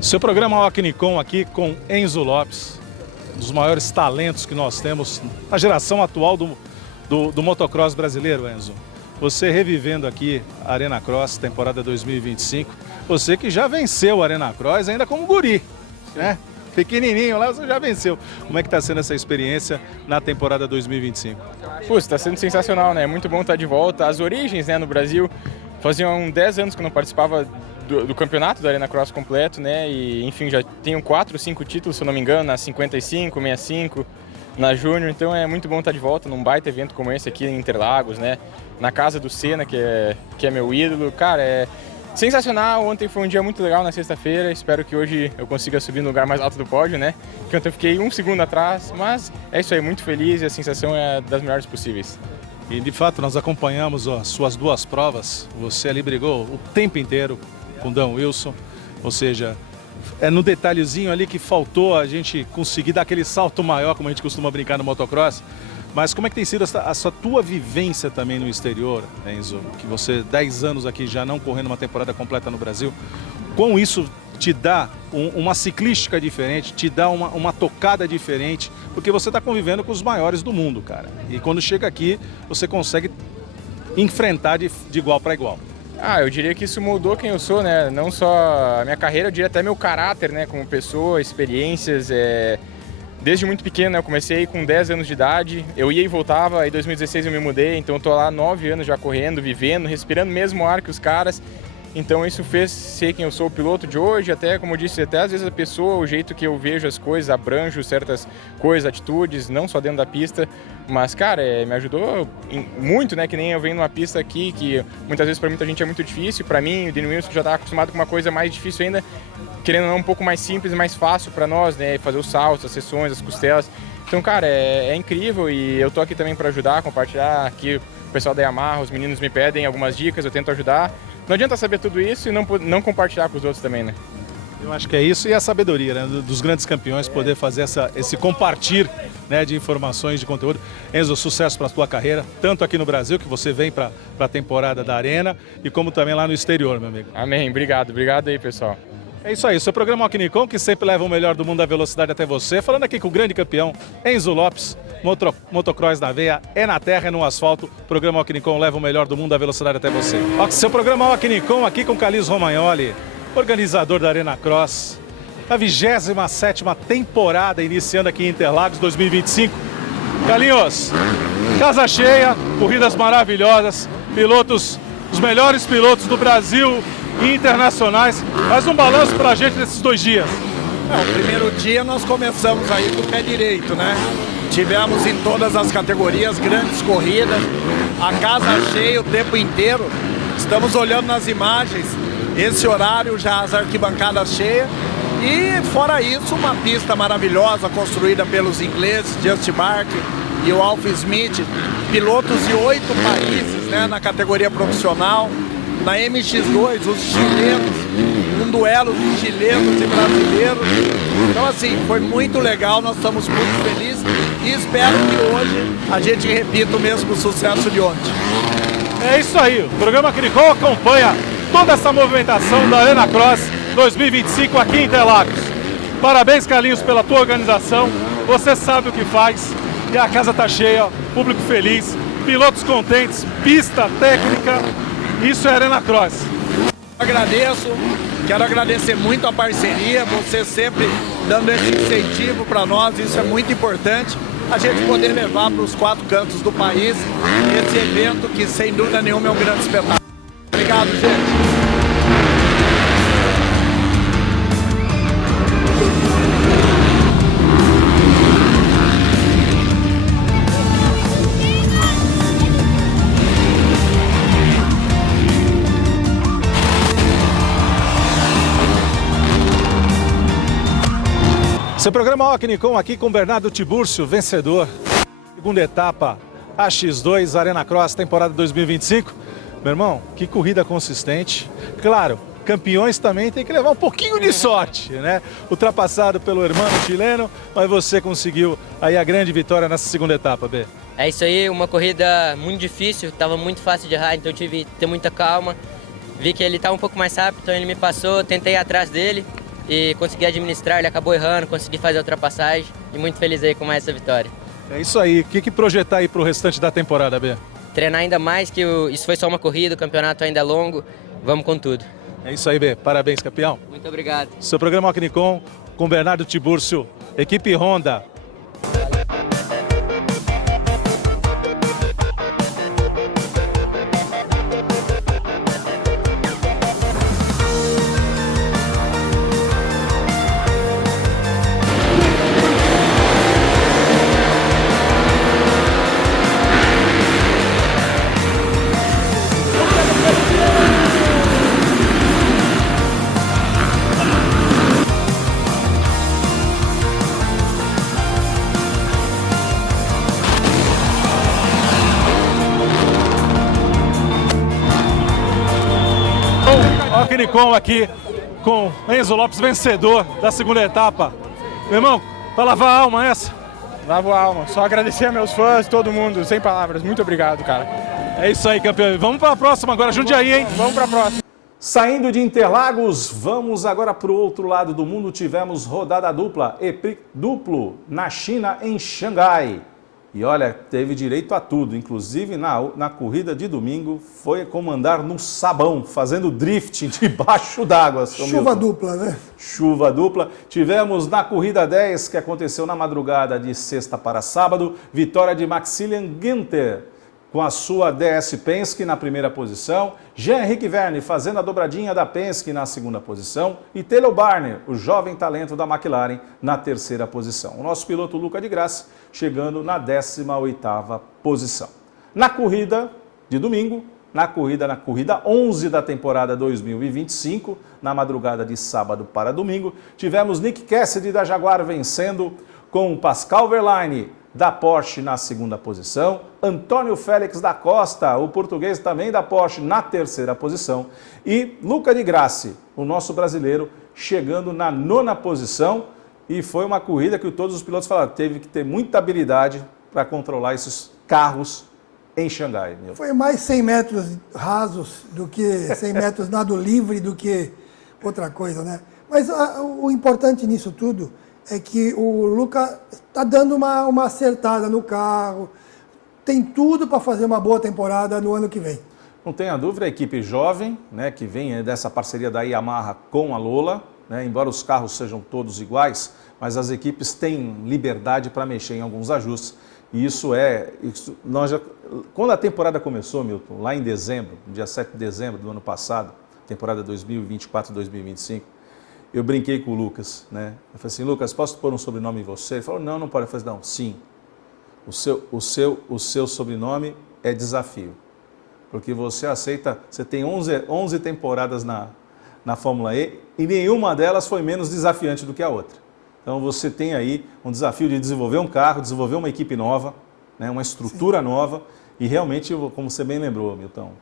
Seu programa Alquinicon aqui com Enzo Lopes, um dos maiores talentos que nós temos na geração atual do motocross brasileiro, Enzo. Você revivendo aqui a Arena Cross, temporada 2025, você que já venceu a Arena Cross ainda como guri, né? Pequenininho lá, você já venceu. Como é que está sendo essa experiência na temporada 2025? Pô, está sendo sensacional, né? É muito bom estar de volta. As origens, né, no Brasil, faziam 10 anos que eu não participava do campeonato da Arena Cross completo, né? E, enfim, já tenho 4, 5 títulos, se eu não me engano, na 55, 65, na Júnior. Então é muito bom estar de volta num baita evento como esse aqui em Interlagos, né? Na casa do Senna, que é meu ídolo. Cara, é sensacional. Ontem foi um dia muito legal na sexta-feira. Espero que hoje eu consiga subir no lugar mais alto do pódio, né? Que ontem eu fiquei 1 segundo atrás, mas é isso aí, muito feliz e a sensação é das melhores possíveis. E de fato nós acompanhamos as suas 2 provas. Você ali brigou o tempo inteiro com o Dan Wilson, ou seja, é no detalhezinho ali que faltou a gente conseguir dar aquele salto maior, como a gente costuma brincar no motocross. Mas como é que tem sido a sua tua vivência também no exterior, Enzo? Que você, 10 anos aqui já não correndo uma temporada completa no Brasil, com isso te dá uma ciclística diferente, te dá uma tocada diferente, porque você está convivendo com os maiores do mundo, cara. E quando chega aqui, você consegue enfrentar de igual para igual. Eu diria que isso moldou quem eu sou, né? Não só a minha carreira, eu diria até meu caráter, né? Como pessoa, experiências. Desde muito pequeno, né? Eu comecei com 10 anos de idade, eu ia e voltava, aí em 2016 eu me mudei, então eu tô lá 9 anos já correndo, vivendo, respirando o mesmo ar que os caras. Então isso fez ser quem eu sou, o piloto de hoje, até como eu disse, até às vezes a pessoa, o jeito que eu vejo as coisas, abranjo certas coisas, atitudes, não só dentro da pista, mas cara, me ajudou muito, né, que nem eu venho numa pista aqui, que muitas vezes para muita gente é muito difícil, para mim, o Dean Wilson que já tá acostumado com uma coisa mais difícil ainda, querendo ou não, um pouco mais simples e mais fácil para nós, né, fazer os saltos, as sessões, as costelas. Então, cara, é incrível e eu tô aqui também para ajudar, compartilhar aqui o pessoal da Yamaha, os meninos me pedem algumas dicas, eu tento ajudar. Não adianta saber tudo isso e não compartilhar com os outros também, né? Eu acho que é isso e a sabedoria, né, dos grandes campeões, poder fazer esse compartilhar, né, de informações, de conteúdo. Enzo, sucesso para a tua carreira, tanto aqui no Brasil, que você vem para a temporada da Arena, e como também lá no exterior, meu amigo. Amém, obrigado aí, pessoal. É isso aí, o seu programa Alquinicon, que sempre leva o melhor do mundo da velocidade até você. Falando aqui com o grande campeão, Enzo Lopes, motocross na veia, é na terra, é no asfalto. O programa Alquinicon leva o melhor do mundo da velocidade até você. Seu programa Alquinicon aqui com Carlinhos Romagnoli, organizador da Arena Cross. A 27ª temporada iniciando aqui em Interlagos 2025. Carlinhos, casa cheia, corridas maravilhosas, pilotos, os melhores pilotos do Brasil e internacionais. Faz um balanço pra gente nesses 2 dias. O primeiro dia nós começamos aí com o pé direito, né? Tivemos em todas as categorias grandes corridas, a casa cheia o tempo inteiro. Estamos olhando nas imagens, esse horário já as arquibancadas cheias. E fora isso, uma pista maravilhosa construída pelos ingleses, Justin Mark e o Alf Smith, pilotos de 8 países, né, na categoria profissional. Na MX2, os chilenos, um duelo de chilenos e brasileiros. Então, assim, foi muito legal, nós estamos muito felizes e espero que hoje a gente repita o mesmo sucesso de ontem. É isso aí, o programa Alquinicon acompanha toda essa movimentação da Arena Cross 2025 aqui em Interlagos. Parabéns, Carlinhos, pela tua organização, você sabe o que faz e a casa tá cheia, público feliz, pilotos contentes, pista técnica. Isso é Arena Cross. Quero agradecer muito a parceria, você sempre dando esse incentivo para nós, isso é muito importante. a gente poder levar para os 4 cantos do país esse evento que, sem dúvida nenhuma, é um grande espetáculo. Obrigado, gente. Seu programa Ocnicom aqui com Bernardo Tibúrcio, vencedor. Segunda etapa, a X2 Arena Cross, temporada 2025. Meu irmão, que corrida consistente. Claro, campeões também tem que levar um pouquinho de sorte, né? Ultrapassado pelo irmão chileno, mas você conseguiu aí a grande vitória nessa segunda etapa, B. É isso aí, uma corrida muito difícil, estava muito fácil de errar, então eu tive que ter muita calma. Vi que ele estava um pouco mais rápido, então ele me passou, tentei ir atrás dele e consegui administrar, ele acabou errando, consegui fazer a ultrapassagem e muito feliz aí com mais essa vitória. É isso aí, o que projetar aí para o restante da temporada, B? Treinar ainda mais, que isso foi só uma corrida, o campeonato ainda é longo, vamos com tudo. É isso aí, B, parabéns, campeão. Muito obrigado. Seu programa Ocnicom com Bernardo Tibúrcio, equipe Honda. Ocnicom aqui com Enzo Lopes, vencedor da segunda etapa. Meu irmão, para lavar a alma essa? Lavo a alma. Só agradecer a meus fãs, todo mundo, sem palavras. Muito obrigado, cara. É isso aí, campeão. Vamos para a próxima agora, Jundiaí, hein? Vamos para a próxima. Saindo de Interlagos, vamos agora para o outro lado do mundo. Tivemos rodada dupla, EPRIC duplo, na China, em Xangai. E olha, teve direito a tudo, inclusive na corrida de domingo, foi comandar no sabão, fazendo drifting debaixo d'água. Chuva dupla, né? Chuva dupla. Tivemos na corrida 10, que aconteceu na madrugada de sexta para sábado, vitória de Maximilian Günther, com a sua DS Penske na primeira posição, Jean-Henrique Verne fazendo a dobradinha da Penske na segunda posição e Taylor Barner, o jovem talento da McLaren, na terceira posição. O nosso piloto Luca de Grassi chegando na 18ª posição. Na corrida de domingo, na corrida 11 da temporada 2025, na madrugada de sábado para domingo, tivemos Nick Cassidy da Jaguar vencendo com Pascal Wehrlein da Porsche na segunda posição, Antônio Félix da Costa, o português também da Porsche, na terceira posição, e Luca de Grassi, o nosso brasileiro, chegando na 9ª posição, e foi uma corrida que todos os pilotos falaram, teve que ter muita habilidade para controlar esses carros em Xangai. Foi mais 100 metros rasos do que 100 metros nado livre do que outra coisa, né? Mas o importante nisso tudo é que o Luca está dando uma acertada no carro, tem tudo para fazer uma boa temporada no ano que vem. Não tenha dúvida, a equipe jovem, né, que vem dessa parceria da Yamaha com a Lola, né, embora os carros sejam todos iguais, mas as equipes têm liberdade para mexer em alguns ajustes. E quando a temporada começou, Milton, lá em dezembro, dia 7 de dezembro do ano passado, temporada 2024-2025, eu brinquei com o Lucas, né? Eu falei assim, Lucas, posso pôr um sobrenome em você? Ele falou, não pode. Eu falei, não, sim. O seu sobrenome é desafio. Porque você aceita, você tem 11 temporadas na Fórmula E e nenhuma delas foi menos desafiante do que a outra. Então você tem aí um desafio de desenvolver um carro, desenvolver uma equipe nova, né? Uma estrutura nova e realmente, como você bem lembrou, Milton,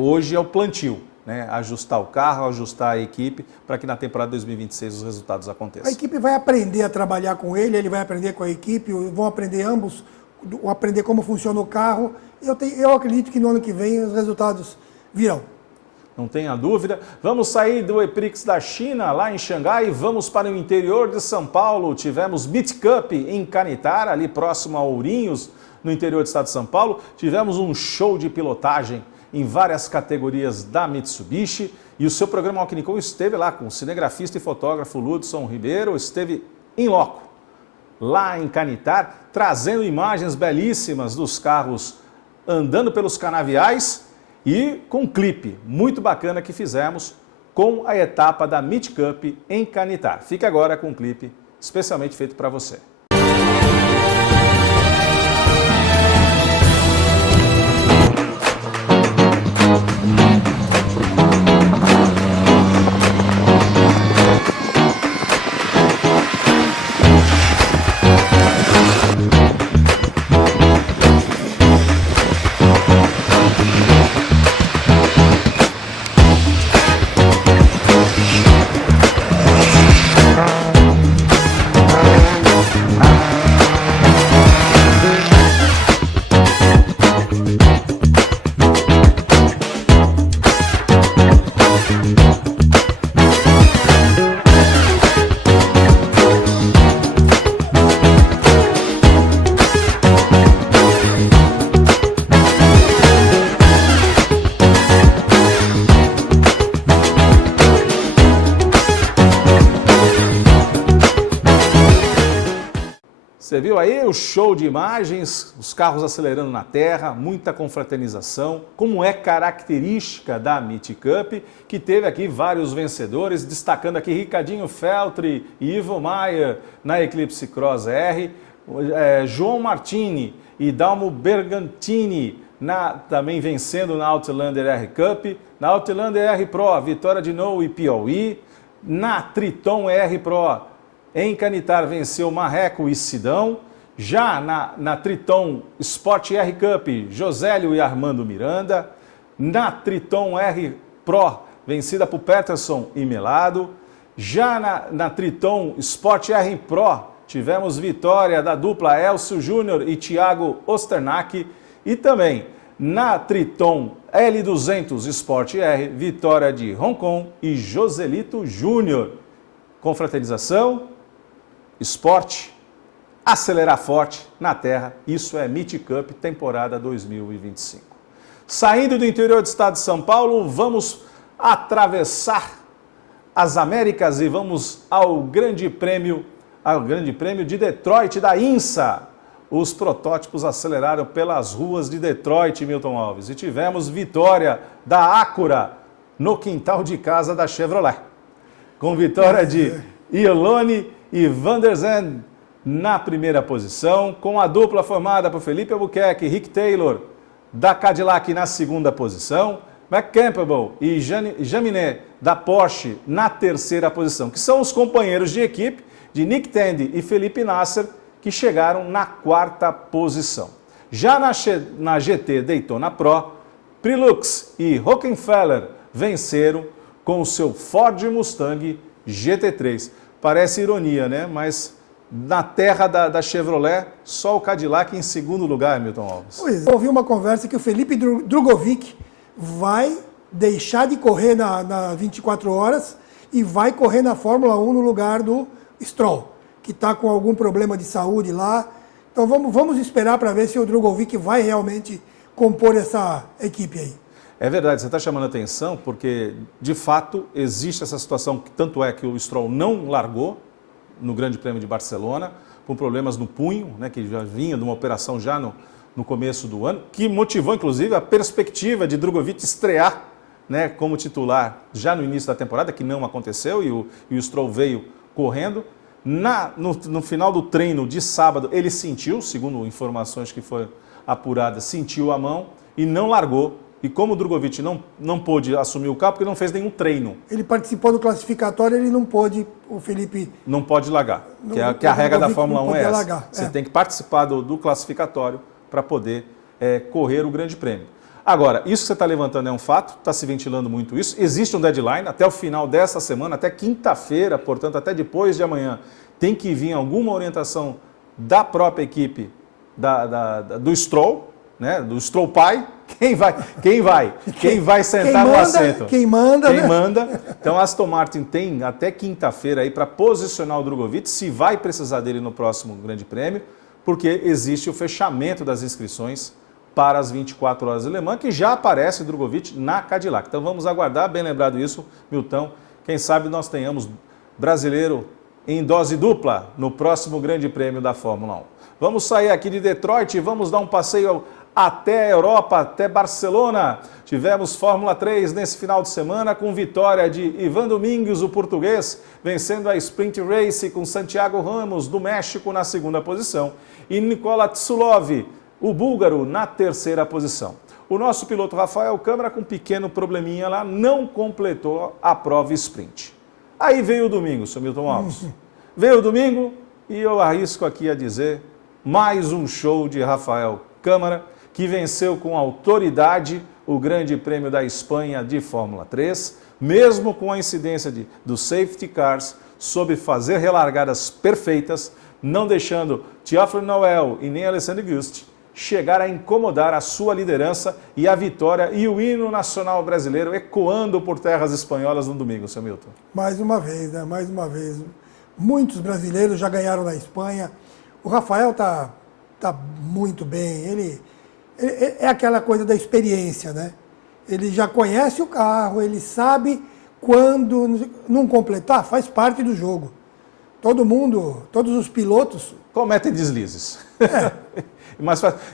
hoje é o plantio. Né, ajustar o carro, ajustar a equipe, para que na temporada 2026 os resultados aconteçam. A equipe vai aprender a trabalhar com ele vai aprender com a equipe, vão aprender ambos, aprender como funciona o carro. Eu acredito que no ano que vem os resultados virão. Não tenha dúvida. Vamos sair do EPRIX da China, lá em Xangai, e vamos para o interior de São Paulo. Tivemos Beat Cup em Canitar, ali próximo a Ourinhos, no interior do estado de São Paulo. Tivemos um show de pilotagem em várias categorias da Mitsubishi, e o seu programa Ocnicom esteve lá com o cinegrafista e fotógrafo Ludson Ribeiro, esteve em loco lá em Canitar, trazendo imagens belíssimas dos carros andando pelos canaviais e com um clipe muito bacana que fizemos com a etapa da Meet Cup em Canitar. Fica agora com um clipe especialmente feito para você. Você viu aí o show de imagens, os carros acelerando na terra, muita confraternização, como é característica da Meet Cup, que teve aqui vários vencedores, destacando aqui Ricardinho Feltri e Ivo Maier na Eclipse Cross R, João Martini e Dalmo Bergantini também vencendo na Outlander R Cup, na Outlander R Pro, vitória de Nou e Piauí, na Triton R Pro, em Canitar venceu Marreco e Sidão. Já na Triton Sport R Cup, Josélio e Armando Miranda. Na Triton R Pro, vencida por Peterson e Melado. Já na Triton Sport R Pro, tivemos vitória da dupla Elcio Júnior e Thiago Osternack. E também na Triton L200 Sport R, vitória de Hong Kong e Joselito Júnior. Confraternização, esporte, acelerar forte na terra, isso é Meet Cup temporada 2025. Saindo do interior do estado de São Paulo, vamos atravessar as Américas e vamos ao Grande Prêmio de Detroit da INSA. Os protótipos aceleraram pelas ruas de Detroit, Milton Alves, e tivemos vitória da Acura no quintal de casa da Chevrolet, com vitória de Iolone e Van der Zandt na primeira posição, com a dupla formada por Felipe Albuquerque e Rick Taylor da Cadillac na segunda posição, McCampbell e Jaminet da Porsche na terceira posição, que são os companheiros de equipe de Nick Tandy e Felipe Nasser, que chegaram na quarta posição. Já na GT Daytona Pro, Prilux e Rockefeller venceram com o seu Ford Mustang GT3. Parece ironia, né? Mas na terra da Chevrolet, só o Cadillac em segundo lugar, Milton Alves. Pois é. Eu ouvi uma conversa que o Felipe Drugovich vai deixar de correr na 24 horas e vai correr na Fórmula 1 no lugar do Stroll, que está com algum problema de saúde lá. Então vamos esperar para ver se o Drugovich vai realmente compor essa equipe aí. É verdade, você está chamando a atenção porque, de fato, existe essa situação, tanto é que o Stroll não largou no Grande Prêmio de Barcelona, com problemas no punho, né, que já vinha de uma operação já no começo do ano, que motivou, inclusive, a perspectiva de Drugovich estrear, né, como titular já no início da temporada, que não aconteceu, e o Stroll veio correndo. No final do treino de sábado, ele sentiu, segundo informações que foram apuradas, sentiu a mão e não largou. E como o Drugovich não pôde assumir o carro, porque não fez nenhum treino. Ele participou do classificatório, ele não pôde, o Felipe... Não pode largar, que a regra da Fórmula 1 é essa. Largar. Você tem que participar do classificatório para poder correr o Grande Prêmio. Agora, isso que você está levantando é um fato, está se ventilando muito isso. Existe um deadline até o final dessa semana, até quinta-feira, portanto, até depois de amanhã, tem que vir alguma orientação da própria equipe do Stroll, né, do Stroll pai. Quem vai sentar no assento? Quem manda. Então, a Aston Martin tem até quinta-feira aí para posicionar o Drugovich, se vai precisar dele no próximo Grande Prêmio, porque existe o fechamento das inscrições para as 24 horas de Le Mans, que já aparece o Drugovich na Cadillac. Então, vamos aguardar, bem lembrado isso, Milton. Quem sabe nós tenhamos brasileiro em dose dupla no próximo Grande Prêmio da Fórmula 1. Vamos sair aqui de Detroit e vamos dar um passeio até a Europa, até Barcelona. Tivemos Fórmula 3 nesse final de semana com vitória de Ivan Domingues, o português, vencendo a Sprint Race com Santiago Ramos, do México, na segunda posição. E Nikola Tsulov, o búlgaro, na terceira posição. O nosso piloto Rafael Câmara, com um pequeno probleminha lá, não completou a prova sprint. Aí veio o domingo, Sr. Milton Alves. Veio o domingo e eu arrisco aqui a dizer mais um show de Rafael Câmara, que venceu com autoridade o Grande Prêmio da Espanha de Fórmula 3, mesmo com a incidência dos safety cars, soube fazer relargadas perfeitas, não deixando Théophile Noel e nem Alessandro Gusti chegar a incomodar a sua liderança e a vitória e o hino nacional brasileiro ecoando por terras espanholas no domingo, Sr. Milton. Mais uma vez, né? Mais uma vez. Muitos brasileiros já ganharam na Espanha. O Rafael tá muito bem. Ele é aquela coisa da experiência, né? Ele já conhece o carro, ele sabe quando não completar, faz parte do jogo. Todo mundo, todos os pilotos... cometem deslizes.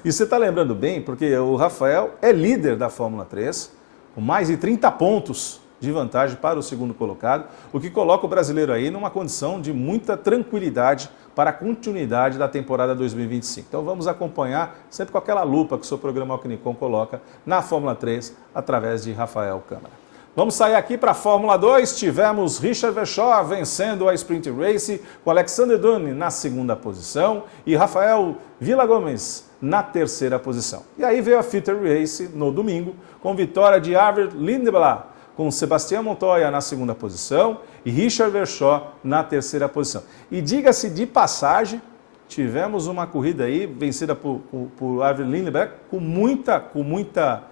E você está lembrando bem, porque o Rafael é líder da Fórmula 3, com mais de 30 pontos de vantagem para o segundo colocado, o que coloca o brasileiro aí numa condição de muita tranquilidade para a continuidade da temporada 2025. Então vamos acompanhar sempre com aquela lupa que o seu programa Alquinicom coloca na Fórmula 3, através de Rafael Câmara. Vamos sair aqui para a Fórmula 2, tivemos Richard Verschoor vencendo a Sprint Race, com Alexander Dunne na segunda posição e Rafael Villagomes na terceira posição. E aí veio a Filter Race no domingo, com vitória de Arvid Lindeblad, com Sebastián Montoya na segunda posição e Richard Verschoor na terceira posição. E diga-se de passagem, tivemos uma corrida aí vencida por Arvid Lindeblad com muita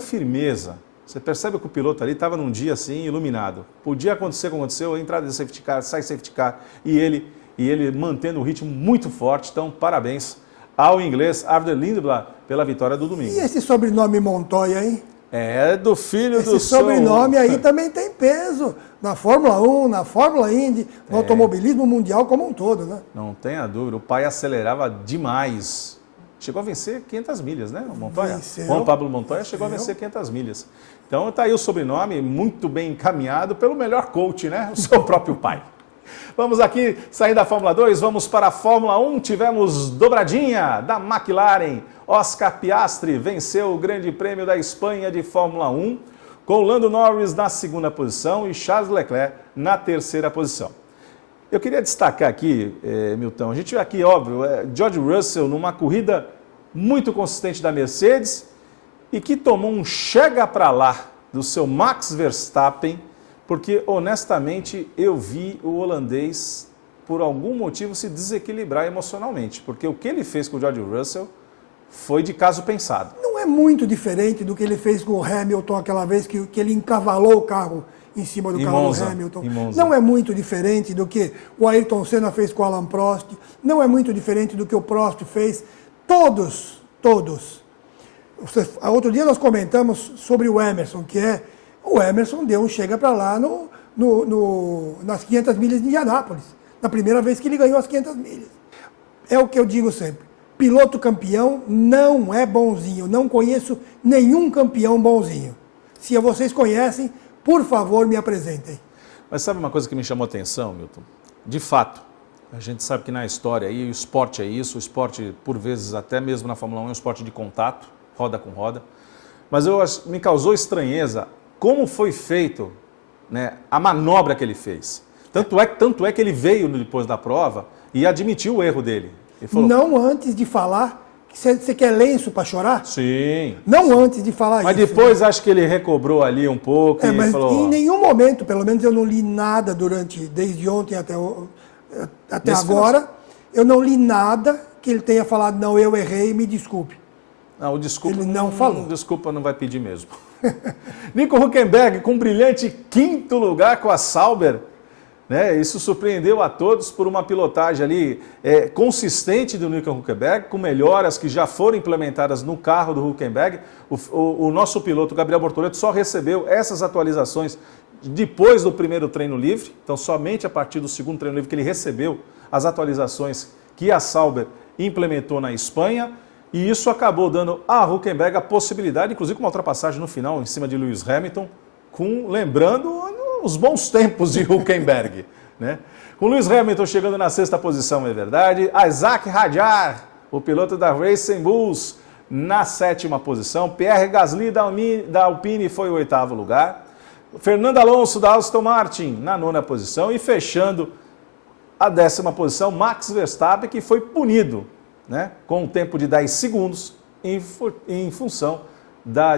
firmeza. Você percebe que o piloto ali estava num dia assim, iluminado. Podia acontecer como aconteceu, entrada de safety car, sai safety car, e ele mantendo um ritmo muito forte. Então, parabéns ao inglês Arvid Lindeblad pela vitória do domingo. E esse sobrenome Montoya, hein? É do filho do Esse sobrenome aí também tem peso na Fórmula 1, na Fórmula Indy, no automobilismo mundial como um todo, né? Não tenha dúvida, o pai acelerava demais. Chegou a vencer 500 milhas, né, o Montoya? Juan Pablo Montoya chegou a vencer 500 milhas. Então está aí o sobrenome muito bem encaminhado pelo melhor coach, né? O seu próprio pai. Vamos aqui, saindo da Fórmula 2, vamos para a Fórmula 1. Tivemos dobradinha da McLaren. Oscar Piastri venceu o Grande Prêmio da Espanha de Fórmula 1, com Lando Norris na segunda posição e Charles Leclerc na terceira posição. Eu queria destacar aqui, Milton, a gente vê aqui, óbvio, George Russell numa corrida muito consistente da Mercedes e que tomou um chega para lá do seu Max Verstappen, porque honestamente eu vi o holandês, por algum motivo, se desequilibrar emocionalmente, porque o que ele fez com o George Russell foi de caso pensado. Não é muito diferente do que ele fez com o Hamilton aquela vez que ele encavalou o carro em cima do carro do Hamilton. Não é muito diferente do que o Ayrton Senna fez com o Alain Prost, não é muito diferente do que o Prost fez. Todos. Outro dia nós comentamos sobre o Emerson, o Emerson deu um chega para lá nas 500 milhas de Indianápolis, na primeira vez que ele ganhou as 500 milhas. É o que eu digo sempre, piloto campeão não é bonzinho, não conheço nenhum campeão bonzinho. Se vocês conhecem, por favor, me apresentem. Mas sabe uma coisa que me chamou a atenção, Milton? De fato, a gente sabe que na história aí, o esporte é isso, o esporte, por vezes, até mesmo na Fórmula 1, é um esporte de contato, roda com roda. Mas me causou estranheza como foi feito, né, a manobra que ele fez. Tanto é que ele veio depois da prova e admitiu o erro dele. Ele falou, não antes de falar. Você quer lenço para chorar? Sim. Não antes de falar mas isso. Mas depois acho que ele recobrou ali um pouco e mas falou... em nenhum momento, pelo menos eu não li nada desde ontem até agora, eu não li nada que ele tenha falado, não, eu errei, me desculpe. Não, o desculpa ele não falou. Desculpa não vai pedir mesmo. Nico Hülkenberg com um brilhante 5º lugar com a Sauber. Né? Isso surpreendeu a todos por uma pilotagem ali consistente do Nico Hülkenberg, com melhoras que já foram implementadas no carro do Hülkenberg. O nosso piloto, Gabriel Bortoleto, só recebeu essas atualizações depois do primeiro treino livre, então somente a partir do segundo treino livre que ele recebeu as atualizações que a Sauber implementou na Espanha, e isso acabou dando a Hülkenberg a possibilidade, inclusive com uma ultrapassagem no final em cima de Lewis Hamilton, lembrando os bons tempos de Hülkenberg, né? Com Lewis Hamilton chegando na 6ª posição, é verdade, Isaac Hadjar, o piloto da Racing Bulls, na 7ª posição, Pierre Gasly da Alpine foi o 8º lugar, Fernando Alonso da Aston Martin na 9ª posição e fechando a 10ª posição, Max Verstappen, que foi punido, né, com um tempo de 10 segundos em função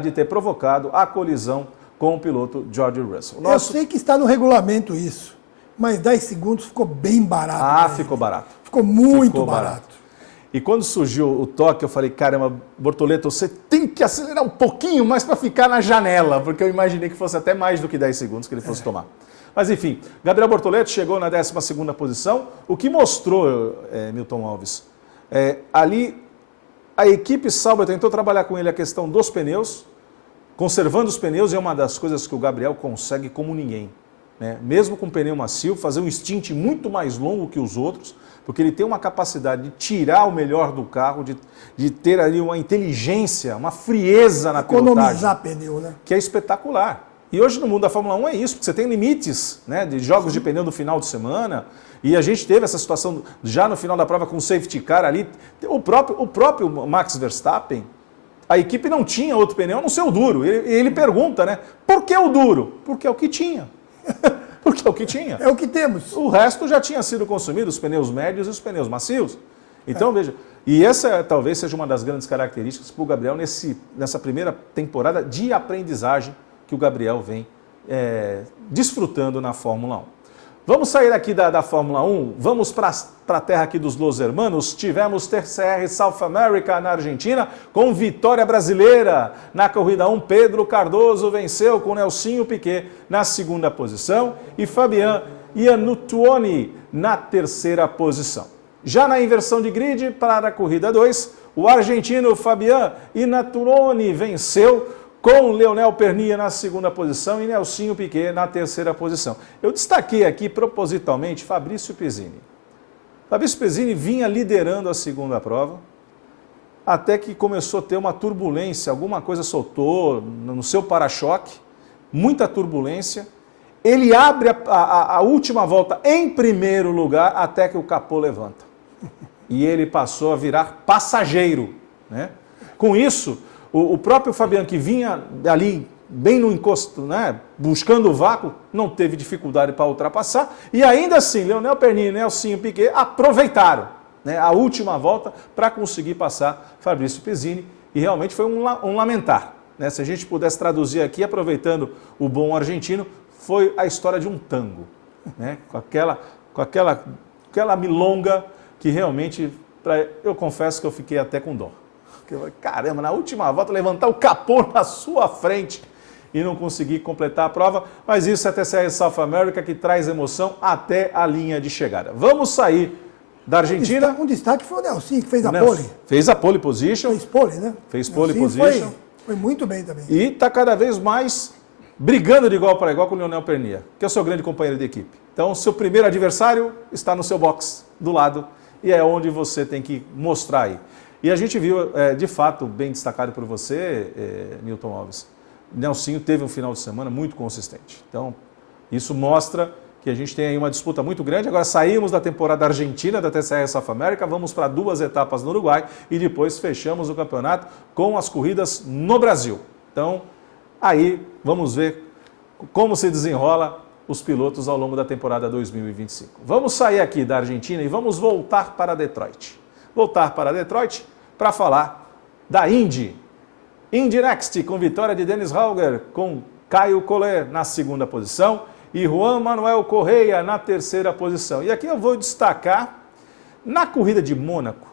de ter provocado a colisão com o piloto George Russell. Eu sei que está no regulamento isso, mas 10 segundos ficou bem barato. Ficou barato. Ficou muito barato. E quando surgiu o toque, eu falei, caramba, Bortoleto, você tem que acelerar um pouquinho mais para ficar na janela, porque eu imaginei que fosse até mais do que 10 segundos que ele fosse tomar. Mas enfim, Gabriel Bortoleto chegou na 12ª posição, o que mostrou, Milton Alves, ali a equipe Sauber tentou trabalhar com ele a questão dos pneus, conservando os pneus, é uma das coisas que o Gabriel consegue como ninguém, né? Mesmo com pneu macio, fazer um stint muito mais longo que os outros, porque ele tem uma capacidade de tirar o melhor do carro, de ter ali uma inteligência, uma frieza na pilotagem. Economizar pneu, né? Que é espetacular. E hoje no mundo da Fórmula 1 é isso, porque você tem limites, né, de jogos de pneu no final de semana, e a gente teve essa situação já no final da prova com o safety car ali. O próprio Max Verstappen, a equipe não tinha outro pneu a não ser o duro. Ele pergunta, né, por que o duro? Porque é o que tinha. Porque é o que tinha. É o que temos. O resto já tinha sido consumido, os pneus médios e os pneus macios. Então, veja, e essa talvez seja uma das grandes características para o Gabriel nessa primeira temporada de aprendizagem que o Gabriel vem desfrutando na Fórmula 1. Vamos sair aqui da Fórmula 1, vamos para a terra aqui dos Los Hermanos. Tivemos TCR South America na Argentina com vitória brasileira. Na corrida 1, Pedro Cardoso venceu com Nelsinho Piquet na 2ª posição e Fabian Iannuccioni na 3ª posição. Já na inversão de grid para a corrida 2, o argentino Fabian Iannuccioni venceu com Leonel Pernia na 2ª posição e Nelsinho Piquet na 3ª posição. Eu destaquei aqui propositalmente Fabrício Pezzini. Fabrício Pezzini vinha liderando a 2ª prova, até que começou a ter uma turbulência, alguma coisa soltou no seu para-choque, muita turbulência. Ele abre a última volta em primeiro lugar até que o capô levanta. E ele passou a virar passageiro, né? Com isso, o próprio Fabian, que vinha ali bem no encosto, né, buscando o vácuo, não teve dificuldade para ultrapassar. E ainda assim, Leonel Pernia e Nelsinho Piquet aproveitaram, né, a última volta para conseguir passar Fabrício Pezzini. E realmente foi um lamentar, né? Se a gente pudesse traduzir aqui, aproveitando o bom argentino, foi a história de um tango, né? Com aquela milonga que realmente, eu confesso que eu fiquei até com dó. Caramba, na última volta levantar o capô na sua frente e não conseguir completar a prova, mas isso é a TCR South America que traz emoção até a linha de chegada. Vamos sair da Argentina. Um destaque foi o Nelsinho, que fez a pole. Fez a pole position. Fez pole, né? Fez pole position. Foi muito bem também. E está cada vez mais brigando de igual para igual com o Leonel Pernia, que é o seu grande companheiro de equipe. Então, seu primeiro adversário está no seu box, do lado, e é onde você tem que mostrar aí. E a gente viu, de fato, bem destacado por você, Milton Alves, Nelsinho teve um final de semana muito consistente. Então, isso mostra que a gente tem aí uma disputa muito grande. Agora saímos da temporada argentina da TCR South America, vamos para 2 etapas no Uruguai e depois fechamos o campeonato com as corridas no Brasil. Então, aí vamos ver como se desenrola os pilotos ao longo da temporada 2025. Vamos sair aqui da Argentina e vamos voltar para Detroit. Voltar para Detroit para falar da Indy. Indy Next, com vitória de Dennis Hauger, com Caio Collet na 2ª posição e Juan Manuel Correia na 3ª posição. E aqui eu vou destacar, na corrida de Mônaco,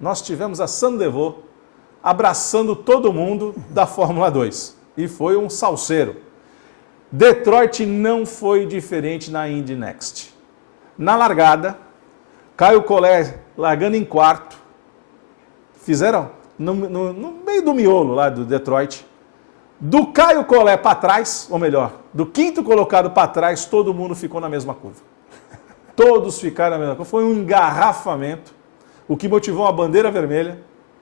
nós tivemos a Sandevaux abraçando todo mundo da Fórmula 2. E foi um salseiro. Detroit não foi diferente na Indy Next. Na largada, Caio Collet largando em 4º, fizeram no meio do miolo lá do Detroit, Do Caio Collet para trás, ou melhor, do quinto colocado para trás, todo mundo ficou na mesma curva. Todos ficaram na mesma curva. Foi um engarrafamento, o que motivou uma bandeira vermelha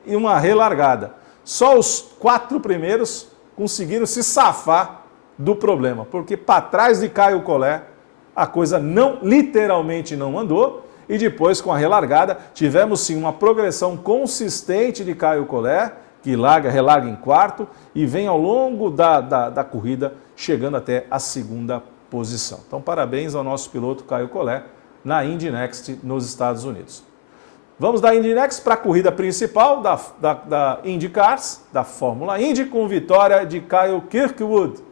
e uma relargada. Só os 4 primeiros conseguiram se safar do problema, porque para trás de Caio Collet a coisa literalmente não andou, e depois com a relargada tivemos sim uma progressão consistente de Caio Collet, que relarga em quarto e vem ao longo da corrida chegando até a 2ª posição. Então parabéns ao nosso piloto Caio Collet na Indy Next nos Estados Unidos. Vamos da Indy Next para a corrida principal da IndyCars, da Fórmula Indy, com vitória de Kyle Kirkwood,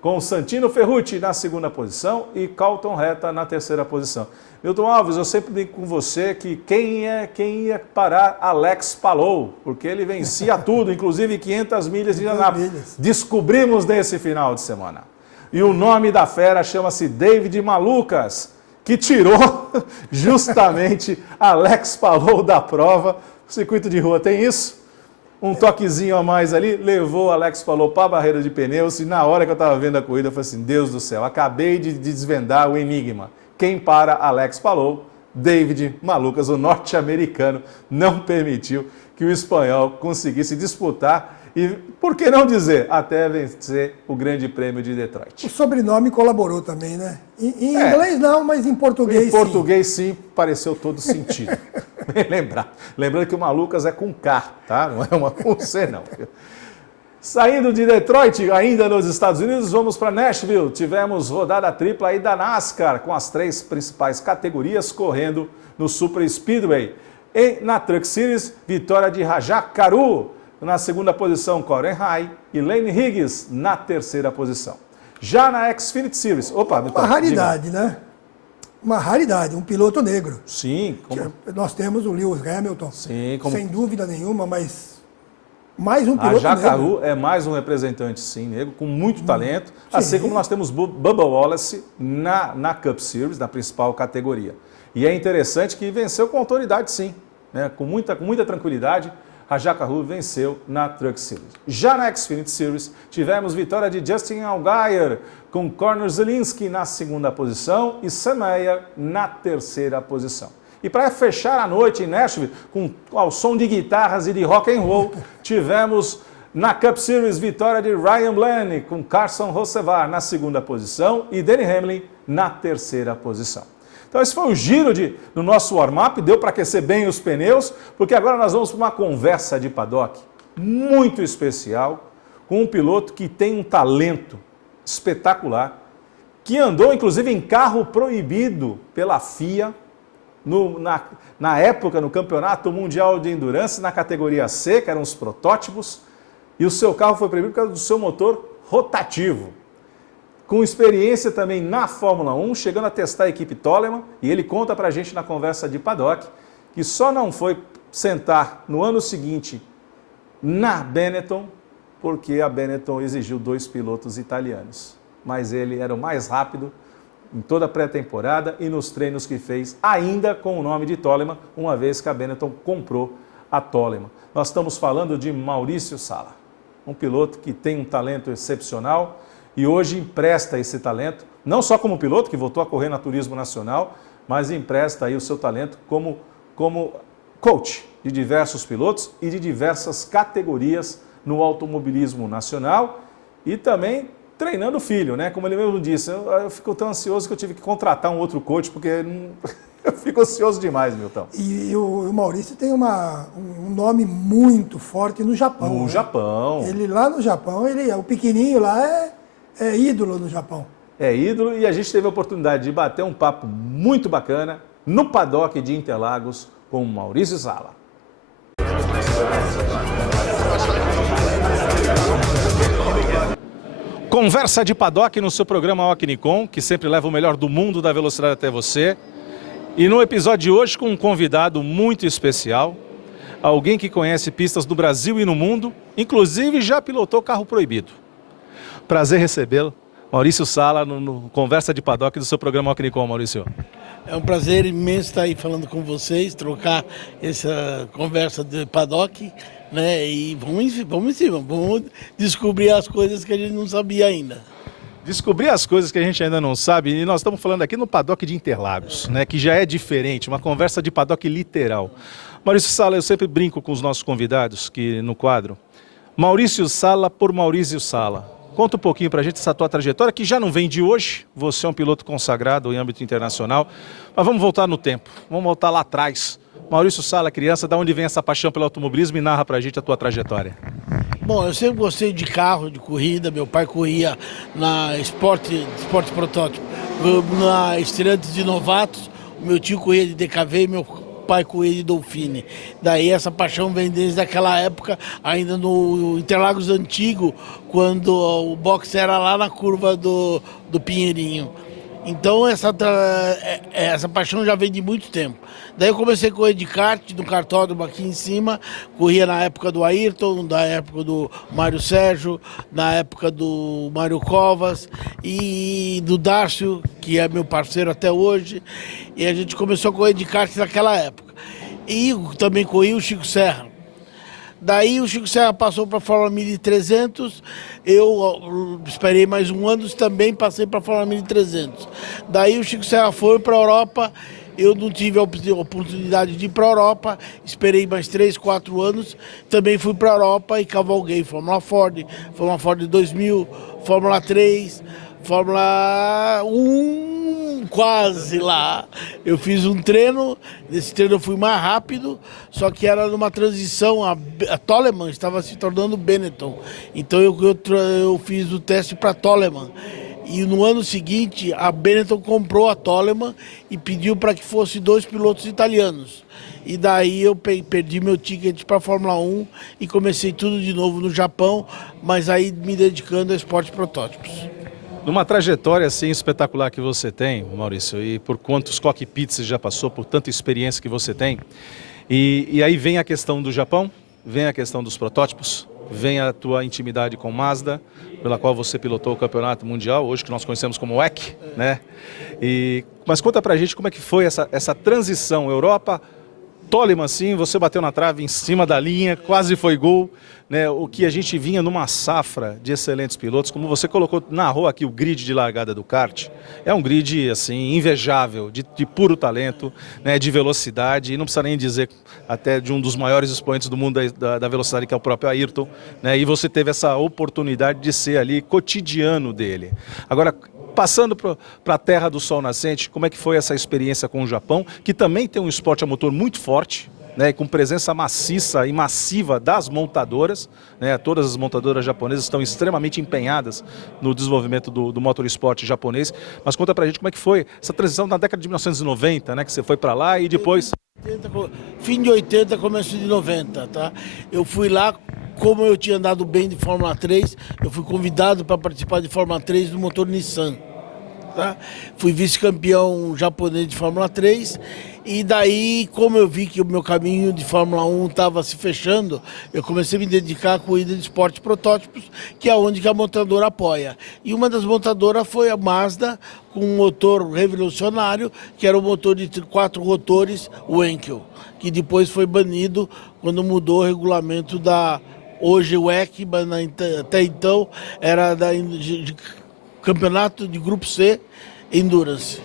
com Santino Ferrucci na 2ª posição e Colton Herta na 3ª posição. Milton Alves, eu sempre digo com você que quem ia parar Alex Palou, porque ele vencia tudo, inclusive 500 milhas de Indianápolis. Descobrimos nesse final de semana. E o nome da fera chama-se David Malukas, que tirou justamente Alex Palou da prova. O circuito de rua tem isso. Um toquezinho a mais ali, levou Alex Palou para a barreira de pneus e na hora que eu estava vendo a corrida, eu falei assim, Deus do céu, acabei de desvendar o enigma. Quem para Alex Palou? David Malukas, o norte-americano, não permitiu que o espanhol conseguisse disputar e, por que não dizer, até vencer o Grande Prêmio de Detroit. O sobrenome colaborou também, né? Em inglês não, mas em português sim. Em português sim, pareceu todo sentido. Bem lembrado. Lembrando que o Malukas é com K, tá? Não é uma com C, não. Saindo de Detroit, ainda nos Estados Unidos, vamos para Nashville. Tivemos rodada tripla aí da NASCAR, com as 3 principais categorias correndo no Super Speedway. E na Truck Series, vitória de Rajat Karu. Na 2ª posição, Coren Rai e Lane Higgs na 3ª posição. Já na Xfinity Series... Opa, uma raridade, né? Uma raridade, um piloto negro. Sim. Nós temos o Lewis Hamilton, sim, sem dúvida nenhuma, mas mais um piloto Rajat Karu negro. é mais um representante, sim, negro, com muito talento. Assim como nós temos Bubba Wallace na Cup Series, na principal categoria. E é interessante que venceu com autoridade, sim, né? Com muita tranquilidade. Rajat Karu venceu na Truck Series. Já na Xfinity Series, tivemos vitória de Justin Allgaier, com Conor Zielinski na 2ª posição e Sam Mayer na 3ª posição. E para fechar a noite em Nashville, ao som de guitarras e de rock and roll, tivemos na Cup Series vitória de Ryan Blaney, com Carson Hocevar na 2ª posição e Denny Hamlin na 3ª posição. Então esse foi o giro do nosso warm-up, deu para aquecer bem os pneus, porque agora nós vamos para uma conversa de paddock muito especial, com um piloto que tem um talento espetacular, que andou inclusive em carro proibido pela FIA, na época no Campeonato Mundial de Endurance, na categoria C, que eram os protótipos, e o seu carro foi proibido por causa do seu motor rotativo. Com experiência também na Fórmula 1, chegando a testar a equipe Toleman, e ele conta para a gente na conversa de paddock, que só não foi sentar no ano seguinte na Benetton, porque a Benetton exigiu 2 pilotos italianos. Mas ele era o mais rápido em toda a pré-temporada e nos treinos que fez, ainda com o nome de Toleman, uma vez que a Benetton comprou a Toleman. Nós estamos falando de Maurício Sala, um piloto que tem um talento excepcional, e hoje empresta esse talento, não só como piloto, que voltou a correr na Turismo Nacional, mas empresta aí o seu talento como coach de diversos pilotos e de diversas categorias no automobilismo nacional e também treinando o filho, né? Como ele mesmo disse, eu fico tão ansioso que eu tive que contratar um outro coach, porque eu fico ansioso demais, Milton. E o Maurício tem um nome muito forte no Japão. No Japão. Ele lá no Japão, o pequenininho lá é ídolo no Japão. É ídolo, e a gente teve a oportunidade de bater um papo muito bacana no paddock de Interlagos com o Maurício Sala. Conversa de paddock no seu programa Ocnicom, que sempre leva o melhor do mundo da velocidade até você. E no episódio de hoje com um convidado muito especial, alguém que conhece pistas do Brasil e no mundo, inclusive já pilotou carro proibido. Prazer recebê-lo, Maurício Sala, no Conversa de Paddock do seu programa Ocnicom, Maurício. É um prazer imenso estar aí falando com vocês, trocar essa conversa de paddock, né? E vamos em cima, vamos descobrir as coisas que a gente não sabia ainda. Descobrir as coisas que a gente ainda não sabe, e nós estamos falando aqui no paddock de Interlagos, né? Que já é diferente, uma conversa de paddock literal. Maurício Sala, eu sempre brinco com os nossos convidados que no quadro. Maurício Sala por Maurício Sala. Conta um pouquinho pra gente essa tua trajetória, que já não vem de hoje. Você é um piloto consagrado em âmbito internacional. Mas vamos voltar no tempo, vamos voltar lá atrás. Maurício Sala, criança, da onde vem essa paixão pelo automobilismo e narra pra gente a tua trajetória? Bom, eu sempre gostei de carro, de corrida. Meu pai corria na esporte protótipo, na Estreantes de Novatos. O meu tio corria de DKV e meu pai corria de Dolphine. Daí essa paixão vem desde aquela época, ainda no Interlagos antigo, quando o box era lá na curva do Pinheirinho. Então essa paixão já vem de muito tempo. Daí eu comecei a correr de kart, no kartódromo aqui em cima, corria na época do Ayrton, na época do Mário Sérgio, na época do Mário Covas e do Dárcio, que é meu parceiro até hoje. E a gente começou a correr de kart naquela época. E também corria o Chico Serra. Daí o Chico Serra passou para a Fórmula 1300, eu esperei mais um ano e também passei para a Fórmula 1300. Daí o Chico Serra foi para a Europa, eu não tive a oportunidade de ir para a Europa, esperei mais 3, 4 anos, também fui para a Europa e cavalguei Fórmula Ford 2000, Fórmula 3, Fórmula 1, quase lá. Eu fiz um treino, nesse treino eu fui mais rápido, só que era numa transição, a Toleman estava se tornando Benetton. Então eu fiz o teste para Toleman. E no ano seguinte, a Benetton comprou a Toleman e pediu para que fosse 2 pilotos italianos. E daí eu perdi meu ticket para a Fórmula 1 e comecei tudo de novo no Japão, mas aí me dedicando a esporte protótipos. Numa trajetória assim espetacular que você tem, Maurício, e por quantos cockpits você já passou, por tanta experiência que você tem, e aí vem a questão do Japão, vem a questão dos protótipos, vem a tua intimidade com Mazda, pela qual você pilotou o campeonato mundial, hoje que nós conhecemos como WEC, né? Mas conta pra gente como é que foi essa transição Europa, Toleman, sim, você bateu na trave em cima da linha, quase foi gol, né? O que a gente vinha numa safra de excelentes pilotos, como você narrou aqui o grid de largada do kart, é um grid assim invejável, de puro talento, né? De velocidade, e não precisa nem dizer até de um dos maiores expoentes do mundo da velocidade, que é o próprio Ayrton, né? E você teve essa oportunidade de ser ali cotidiano dele. Agora, passando para a terra do sol nascente, como é que foi essa experiência com o Japão, que também tem um esporte a motor muito forte, né, com presença maciça e massiva das montadoras, né? Todas as montadoras japonesas estão extremamente empenhadas no desenvolvimento do motorsport japonês. Mas conta pra gente como é que foi essa transição na década de 1990, né, que você foi para lá e depois... Fim de 80, começo de 90, tá? Eu fui lá, como eu tinha andado bem de Fórmula 3, eu fui convidado para participar de Fórmula 3 do motor Nissan. Tá? Fui vice-campeão japonês de Fórmula 3 e daí, como eu vi que o meu caminho de Fórmula 1 estava se fechando, eu comecei a me dedicar à corrida de esporte protótipos, que é onde que a montadora apoia. E uma das montadoras foi a Mazda, com um motor revolucionário, que era o motor de 4 rotores, o Enkel, que depois foi banido quando mudou o regulamento da hoje WEC, mas até então era de campeonato de Grupo C, Endurance.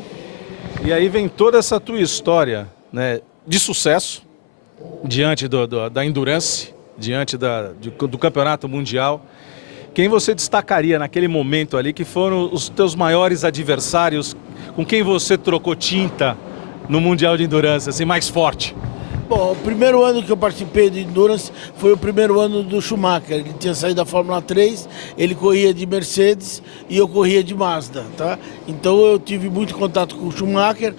E aí vem toda essa tua história, né, de sucesso, diante da Endurance, diante do campeonato mundial. Quem você destacaria naquele momento ali, que foram os teus maiores adversários, com quem você trocou tinta no Mundial de Endurance, assim, mais forte? Bom, o primeiro ano que eu participei de Endurance foi o primeiro ano do Schumacher. Ele tinha saído da Fórmula 3, ele corria de Mercedes e eu corria de Mazda, tá? Então eu tive muito contato com o Schumacher,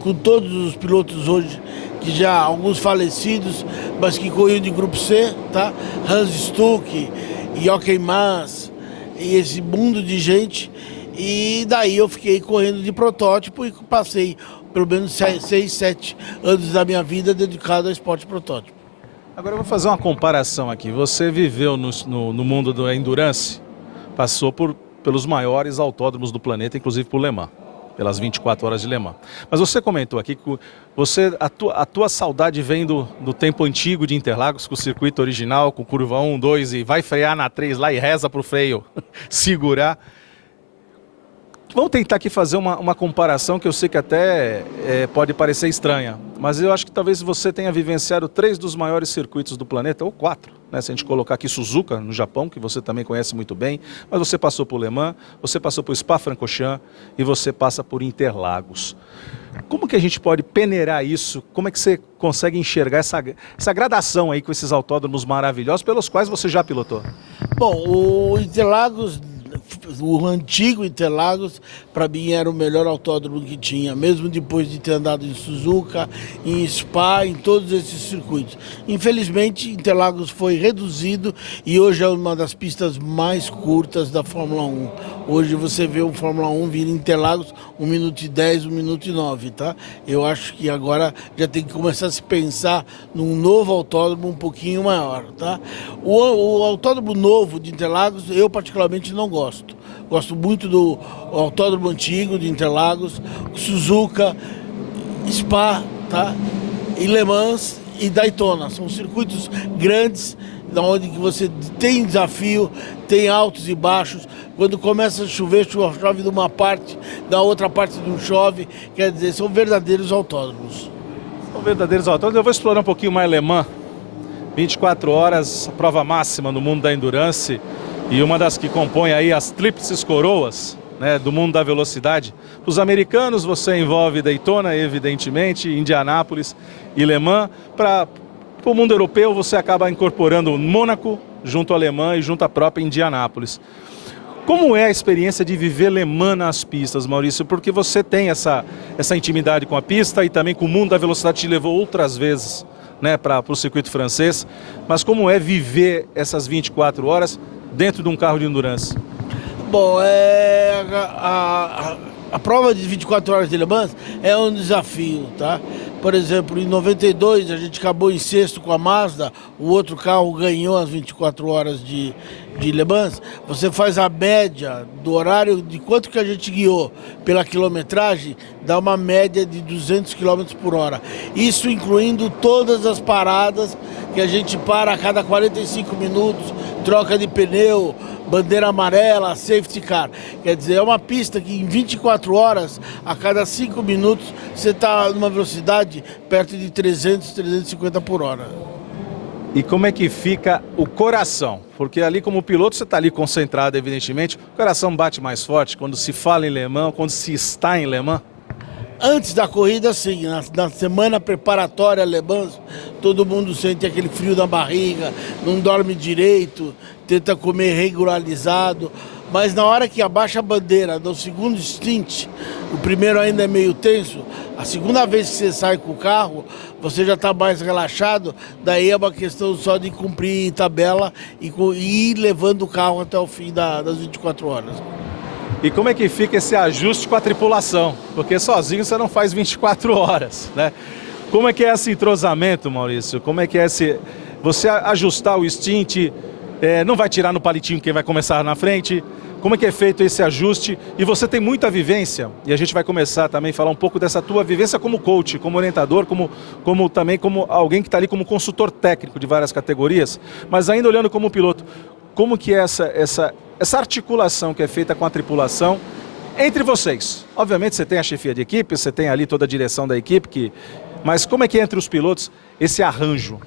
com todos os pilotos hoje, que já alguns falecidos, mas que corriam de Grupo C, tá? Hans Stuck, Jochen Mass e esse mundo de gente. E daí eu fiquei correndo de protótipo e passei pelo menos 6, 7 anos da minha vida dedicado ao esporte protótipo. Agora eu vou fazer uma comparação aqui. Você viveu no mundo da Endurance, passou pelos maiores autódromos do planeta, inclusive por Le Mans. pelas 24 horas de Le Mans. Mas você comentou aqui que a tua saudade vem do tempo antigo de Interlagos, com o circuito original, com curva 1, 2 e vai frear na 3 lá e reza para o freio segurar. Vamos tentar aqui fazer uma comparação que eu sei que até pode parecer estranha, mas eu acho que talvez você tenha vivenciado 3 dos maiores circuitos do planeta, ou 4, né? Se a gente colocar aqui Suzuka, no Japão, que você também conhece muito bem, mas você passou por Le Mans, você passou por Spa-Francorchamps e você passa por Interlagos. Como que a gente pode peneirar isso? Como é que você consegue enxergar essa gradação aí com esses autódromos maravilhosos pelos quais você já pilotou? Bom, o Interlagos, o antigo Interlagos, para mim era o melhor autódromo que tinha, mesmo depois de ter andado em Suzuka, em Spa, em todos esses circuitos. Infelizmente, Interlagos foi reduzido e hoje é uma das pistas mais curtas da Fórmula 1. Hoje você vê o Fórmula 1 vir em Interlagos 1 minuto e 10, 1 minuto e 9, tá? Eu acho que agora já tem que começar a se pensar num novo autódromo um pouquinho maior, tá? O autódromo novo de Interlagos, eu particularmente não gosto. Gosto muito do autódromo antigo de Interlagos, Suzuka, Spa, tá? E Le Mans e Daytona. São circuitos grandes, onde você tem desafio, tem altos e baixos. Quando começa a chover, chove de uma parte, da outra parte não chove. Quer dizer, são verdadeiros autódromos. São verdadeiros autódromos. Eu vou explorar um pouquinho mais Le Mans. 24 horas, a prova máxima no mundo da endurance. E uma das que compõe aí as tríplices coroas, né, do mundo da velocidade. Para os americanos você envolve Daytona, evidentemente, Indianápolis e Le Mans. Para o mundo europeu você acaba incorporando Mônaco junto a Le Mans e junto à própria Indianápolis. Como é a experiência de viver Le Mans nas pistas, Maurício? Porque você tem essa intimidade com a pista e também com o mundo da velocidade, te levou outras vezes, né, para o circuito francês. Mas como é viver essas 24 horas dentro de um carro de endurance? Bom, a prova de 24 horas de Le Mans é um desafio, tá? Por exemplo, em 92 a gente acabou em sexto com a Mazda, o outro carro ganhou as 24 horas de Le Mans. Você faz a média do horário de quanto que a gente guiou pela quilometragem, dá uma média de 200 km por hora. Isso incluindo todas as paradas que a gente para a cada 45 minutos, troca de pneu, bandeira amarela, safety car. Quer dizer, é uma pista que em 24 horas, a cada 5 minutos, você está numa velocidade perto de 300, 350 por hora. E como é que fica o coração? Porque ali como piloto você está ali concentrado, evidentemente. O coração bate mais forte quando se fala em Le Mans, quando se está em Le Mans? Antes da corrida, sim. Na semana preparatória a Le Mans, todo mundo sente aquele frio na barriga, não dorme direito, tenta comer regularizado. Mas na hora que abaixa a bandeira do segundo stint, o primeiro ainda é meio tenso, a segunda vez que você sai com o carro, você já está mais relaxado, daí é uma questão só de cumprir tabela e ir levando o carro até o fim das 24 horas. E como é que fica esse ajuste com a tripulação? Porque sozinho você não faz 24 horas, né? Como é que é esse entrosamento, Maurício? Como é que é você ajustar o stint, não vai tirar no palitinho quem vai começar na frente? Como é que é feito esse ajuste? E você tem muita vivência, e a gente vai começar também a falar um pouco dessa tua vivência como coach, como orientador, também como alguém que está ali como consultor técnico de várias categorias, mas ainda olhando como piloto. Como que é essa articulação que é feita com a tripulação entre vocês? Obviamente você tem a chefia de equipe, você tem ali toda a direção da equipe, mas como é que é entre os pilotos esse arranjo?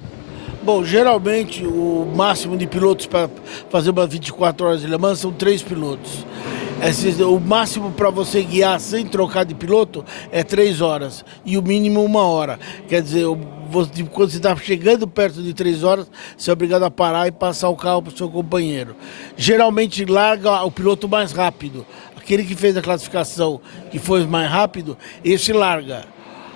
Bom, geralmente o máximo de pilotos para fazer umas 24 horas de Le Mans são 3 pilotos. O máximo para você guiar sem trocar de piloto é 3 horas e o mínimo 1 hora. Quer dizer, quando você está chegando perto de 3 horas, você é obrigado a parar e passar o carro para o seu companheiro. Geralmente larga o piloto mais rápido. Aquele que fez a classificação que foi mais rápido, esse larga.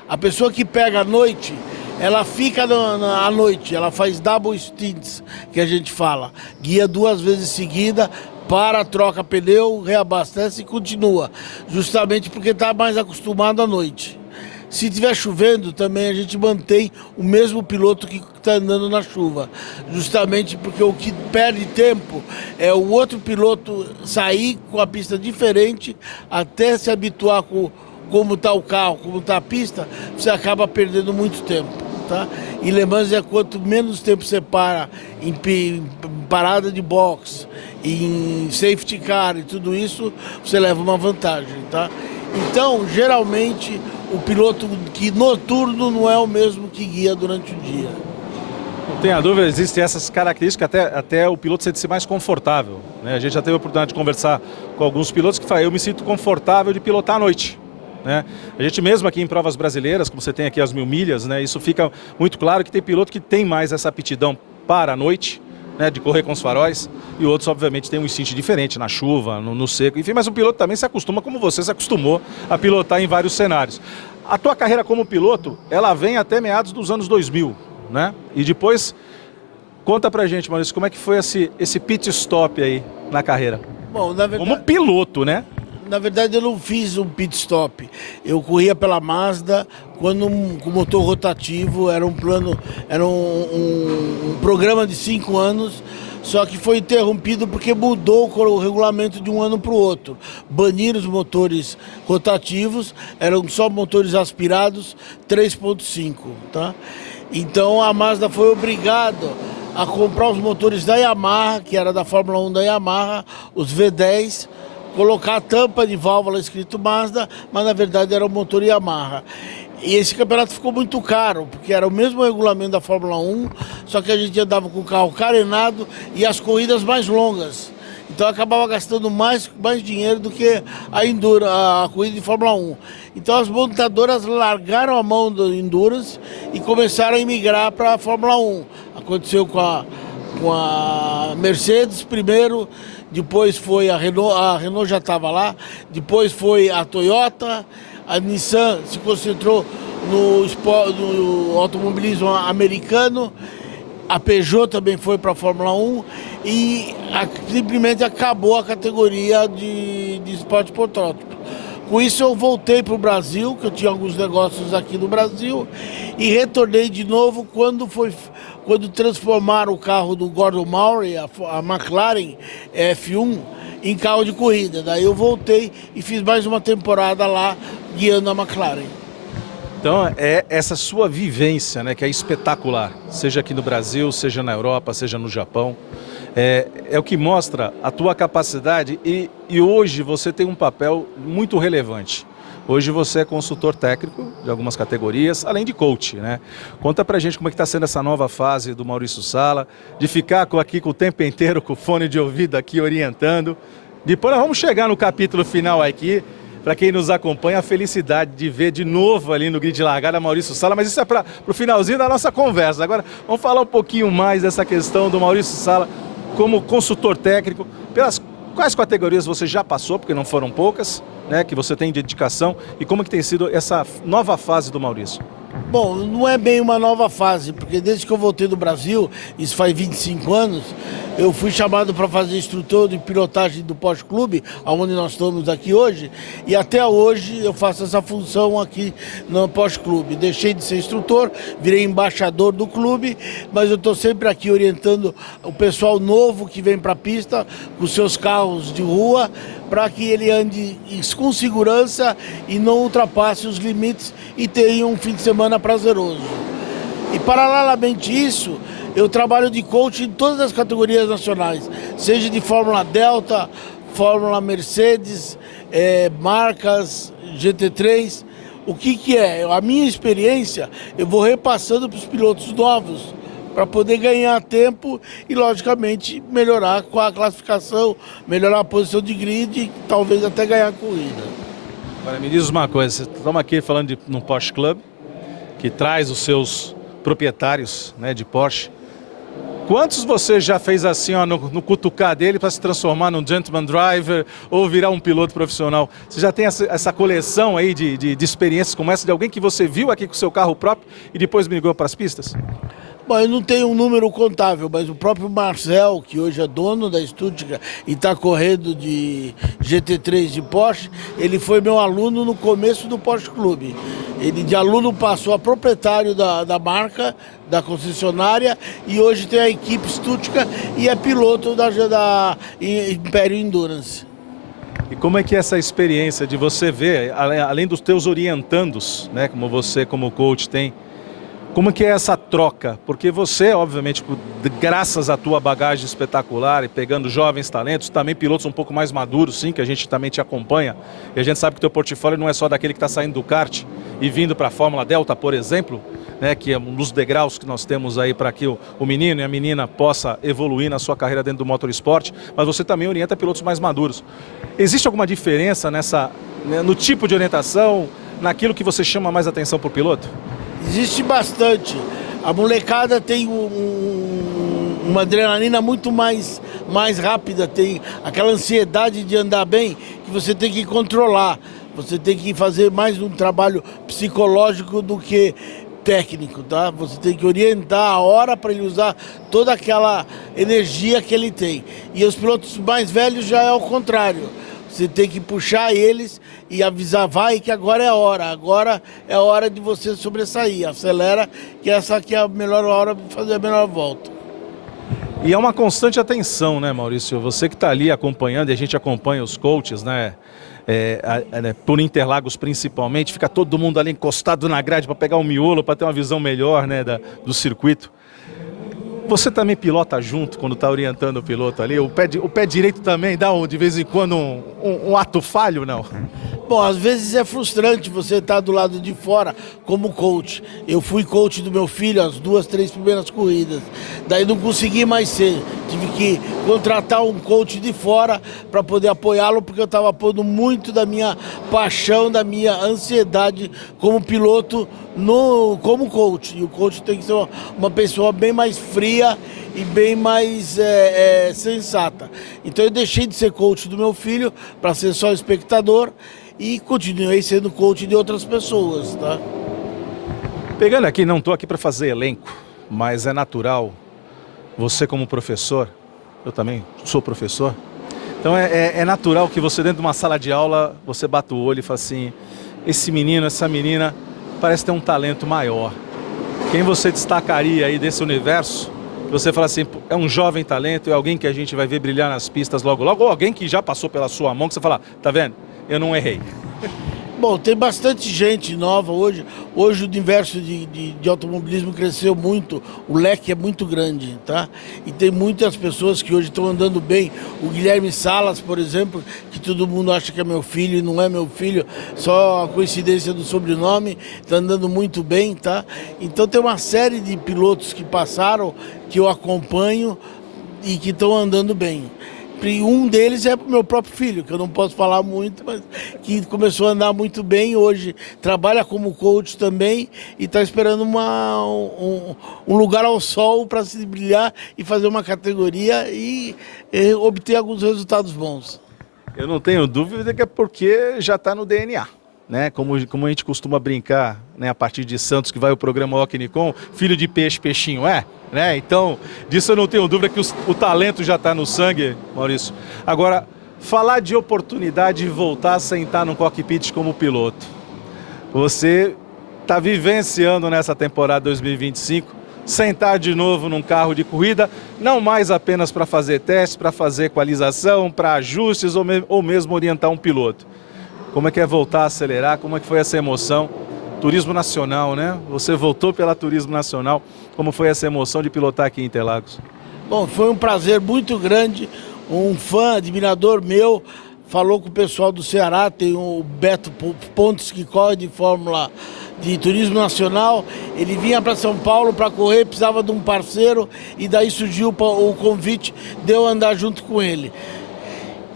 A pessoa que pega à noite, ela fica à noite, ela faz double stints, que a gente fala. Guia 2 vezes seguida, para, troca pneu, reabastece e continua. Justamente porque está mais acostumado à noite. Se estiver chovendo, também a gente mantém o mesmo piloto que está andando na chuva. Justamente porque o que perde tempo é o outro piloto sair com a pista diferente até se habituar com como está o carro, como está a pista, você acaba perdendo muito tempo. Tá? E Le Mans é quanto menos tempo você para em parada de box, em safety car e tudo isso, você leva uma vantagem. Tá? Então, geralmente, o piloto que noturno não é o mesmo que guia durante o dia. Não tenha dúvida, existem essas características até o piloto se sentir mais confortável. Né? A gente já teve a oportunidade de conversar com alguns pilotos que falam, eu me sinto confortável de pilotar à noite. Né? A gente mesmo aqui em provas brasileiras, como você tem aqui as 1000 milhas, né? Isso fica muito claro que tem piloto que tem mais essa aptidão para a noite, né? De correr com os faróis, e outros obviamente tem um instinto diferente na chuva, no seco, enfim, mas o piloto também se acostuma como você se acostumou a pilotar em vários cenários. A tua carreira como piloto, ela vem até meados dos anos 2000, né? E depois, conta pra gente, Maurício, como é que foi esse pit stop aí na carreira? Bom, na verdade, como piloto, né? Na verdade, eu não fiz um pit stop. Eu corria pela Mazda quando com motor rotativo, era um plano, era um programa de 5 anos, só que foi interrompido porque mudou o regulamento de um ano para o outro. Baniram os motores rotativos, eram só motores aspirados 3.5, tá? Então a Mazda foi obrigada a comprar os motores da Yamaha, que era da Fórmula 1 da Yamaha, os V10, colocar a tampa de válvula escrito Mazda, mas na verdade era o motor Yamaha. E esse campeonato ficou muito caro, porque era o mesmo regulamento da Fórmula 1, só que a gente andava com o carro carenado e as corridas mais longas. Então acabava gastando mais dinheiro do que a corrida de Fórmula 1. Então as montadoras largaram a mão do Endurance e começaram a migrar para a Fórmula 1. Aconteceu com a Mercedes primeiro, depois foi a Renault já estava lá, depois foi a Toyota, a Nissan se concentrou no automobilismo americano, a Peugeot também foi para a Fórmula 1 e simplesmente acabou a categoria de esporte protótipo. Com isso eu voltei para o Brasil, que eu tinha alguns negócios aqui no Brasil, e retornei de novo quando transformaram o carro do Gordon Murray, a McLaren F1, em carro de corrida. Daí eu voltei e fiz mais uma temporada lá guiando a McLaren. Então é essa sua vivência, né, que é espetacular, seja aqui no Brasil, seja na Europa, seja no Japão, é o que mostra a tua capacidade e hoje você tem um papel muito relevante. Hoje você é consultor técnico de algumas categorias, além de coach, né? Conta pra gente como é que está sendo essa nova fase do Maurício Sala, de ficar aqui com o tempo inteiro com o fone de ouvido aqui orientando. Depois nós vamos chegar no capítulo final aqui, para quem nos acompanha, a felicidade de ver de novo ali no grid de largada Maurício Sala, mas isso é para o finalzinho da nossa conversa. Agora vamos falar um pouquinho mais dessa questão do Maurício Sala como consultor técnico, pelas quais categorias você já passou, porque não foram poucas, né, que você tem dedicação, e como que tem sido essa nova fase do Maurício? Bom, não é bem uma nova fase, porque desde que eu voltei do Brasil, isso faz 25 anos, eu fui chamado para fazer instrutor de pilotagem do Porsche Clube, onde nós estamos aqui hoje, e até hoje eu faço essa função aqui no Porsche Clube. Deixei de ser instrutor, virei embaixador do clube, mas eu estou sempre aqui orientando o pessoal novo que vem para a pista com seus carros de rua, para que ele ande com segurança e não ultrapasse os limites e tenha um fim de semana prazeroso. E paralelamente isso, eu trabalho de coach em todas as categorias nacionais, seja de Fórmula Delta, Fórmula Mercedes, marcas, GT3. O que é? A minha experiência eu vou repassando para os pilotos novos, para poder ganhar tempo e, logicamente, melhorar com a classificação, melhorar a posição de grid e talvez até ganhar a corrida. Agora, me diz uma coisa, estamos aqui falando de um Porsche Club, que traz os seus proprietários, né, de Porsche. Quantos você já fez assim, ó, no cutucar dele para se transformar num gentleman driver ou virar um piloto profissional? Você já tem essa coleção aí de experiências como essa, de alguém que você viu aqui com o seu carro próprio e depois migrou para as pistas? Bom, eu não tenho um número contável, mas o próprio Marcel, que hoje é dono da Stuttgart e está correndo de GT3 de Porsche, ele foi meu aluno no começo do Porsche Clube. Ele de aluno passou a proprietário da marca, da concessionária, e hoje tem a equipe Stuttgart e é piloto da Império Endurance. E como é que é essa experiência de você ver, além dos teus orientandos, né, como você como coach tem, como que é essa troca? Porque você, obviamente, graças à tua bagagem espetacular e pegando jovens talentos, também pilotos um pouco mais maduros, sim, que a gente também te acompanha. E a gente sabe que o teu portfólio não é só daquele que está saindo do kart e vindo para a Fórmula Delta, por exemplo, né, que é um dos degraus que nós temos aí para que o menino e a menina possa evoluir na sua carreira dentro do motorsport, mas você também orienta pilotos mais maduros. Existe alguma diferença no tipo de orientação, naquilo que você chama mais atenção para o piloto? Existe bastante. A molecada tem uma adrenalina muito mais rápida, tem aquela ansiedade de andar bem que você tem que controlar. Você tem que fazer mais um trabalho psicológico do que técnico, tá? Você tem que orientar a hora para ele usar toda aquela energia que ele tem. E os pilotos mais velhos já é ao contrário. Você tem que puxar eles e avisar, vai que agora é a hora de você sobressair, acelera, que essa aqui é a melhor hora para fazer a melhor volta. E é uma constante atenção, né, Maurício? Você que está ali acompanhando, e a gente acompanha os coaches, né, por Interlagos principalmente, fica todo mundo ali encostado na grade para pegar o miolo, para ter uma visão melhor, né, do circuito. Você também pilota junto quando está orientando o piloto ali? O pé direito também dá de vez em quando um ato falho, não? Bom, às vezes é frustrante você estar do lado de fora como coach. Eu fui coach do meu filho as 2, 3 primeiras corridas. Daí não consegui mais ser. Tive que contratar um coach de fora para poder apoiá-lo, porque eu estava pondo muito da minha paixão, da minha ansiedade como piloto como coach. E o coach tem que ser uma pessoa bem mais fria e bem mais sensata. Então eu deixei de ser coach do meu filho para ser só espectador e continuei sendo coach de outras pessoas, tá? Pegando aqui, não estou aqui para fazer elenco, mas é natural, você como professor, eu também sou professor, então é natural que você dentro de uma sala de aula, você bata o olho e fala assim, esse menino, essa menina parece ter um talento maior. Quem você destacaria aí desse universo? Você fala assim, é um jovem talento, é alguém que a gente vai ver brilhar nas pistas logo logo, ou alguém que já passou pela sua mão, que você fala, tá vendo? Eu não errei. Bom, tem bastante gente nova hoje. Hoje o universo de automobilismo cresceu muito, o leque é muito grande, tá? E tem muitas pessoas que hoje estão andando bem. O Guilherme Salas, por exemplo, que todo mundo acha que é meu filho e não é meu filho, só a coincidência do sobrenome, está andando muito bem, tá? Então tem uma série de pilotos que passaram, que eu acompanho e que estão andando bem. E um deles é o meu próprio filho, que eu não posso falar muito, mas que começou a andar muito bem hoje, trabalha como coach também e está esperando um lugar ao sol para se brilhar e fazer uma categoria e obter alguns resultados bons. Eu não tenho dúvida que é porque já está no DNA. Né? Como a gente costuma brincar, né? A partir de Santos, que vai o programa Ocnicom, filho de peixe, peixinho é, né? Então, disso eu não tenho dúvida que o talento já está no sangue, Maurício. Agora, falar de oportunidade de voltar a sentar no cockpit como piloto. Você está vivenciando nessa temporada 2025, sentar de novo num carro de corrida, não mais apenas para fazer testes, para fazer equalização, para ajustes ou mesmo orientar um piloto. Como é que é voltar a acelerar? Como é que foi essa emoção? Turismo Nacional, né? Você voltou pela Turismo Nacional. Como foi essa emoção de pilotar aqui em Interlagos? Bom, foi um prazer muito grande. Um fã, admirador meu, falou com o pessoal do Ceará, tem o Beto Pontes que corre de de Turismo Nacional. Ele vinha para São Paulo para correr, precisava de um parceiro e daí surgiu o convite de eu andar junto com ele.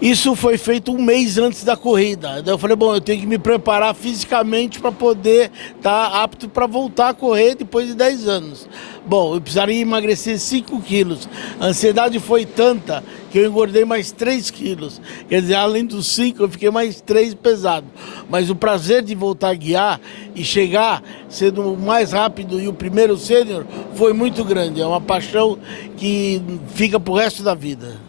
Isso foi feito um mês antes da corrida. Daí eu falei, bom, eu tenho que me preparar fisicamente para poder estar apto para voltar a correr depois de 10 anos. Bom, eu precisaria emagrecer 5 quilos. A ansiedade foi tanta que eu engordei mais 3 quilos. Quer dizer, além dos 5, eu fiquei mais 3 pesado. Mas o prazer de voltar a guiar e chegar sendo o mais rápido e o primeiro sênior foi muito grande. É uma paixão que fica pro resto da vida.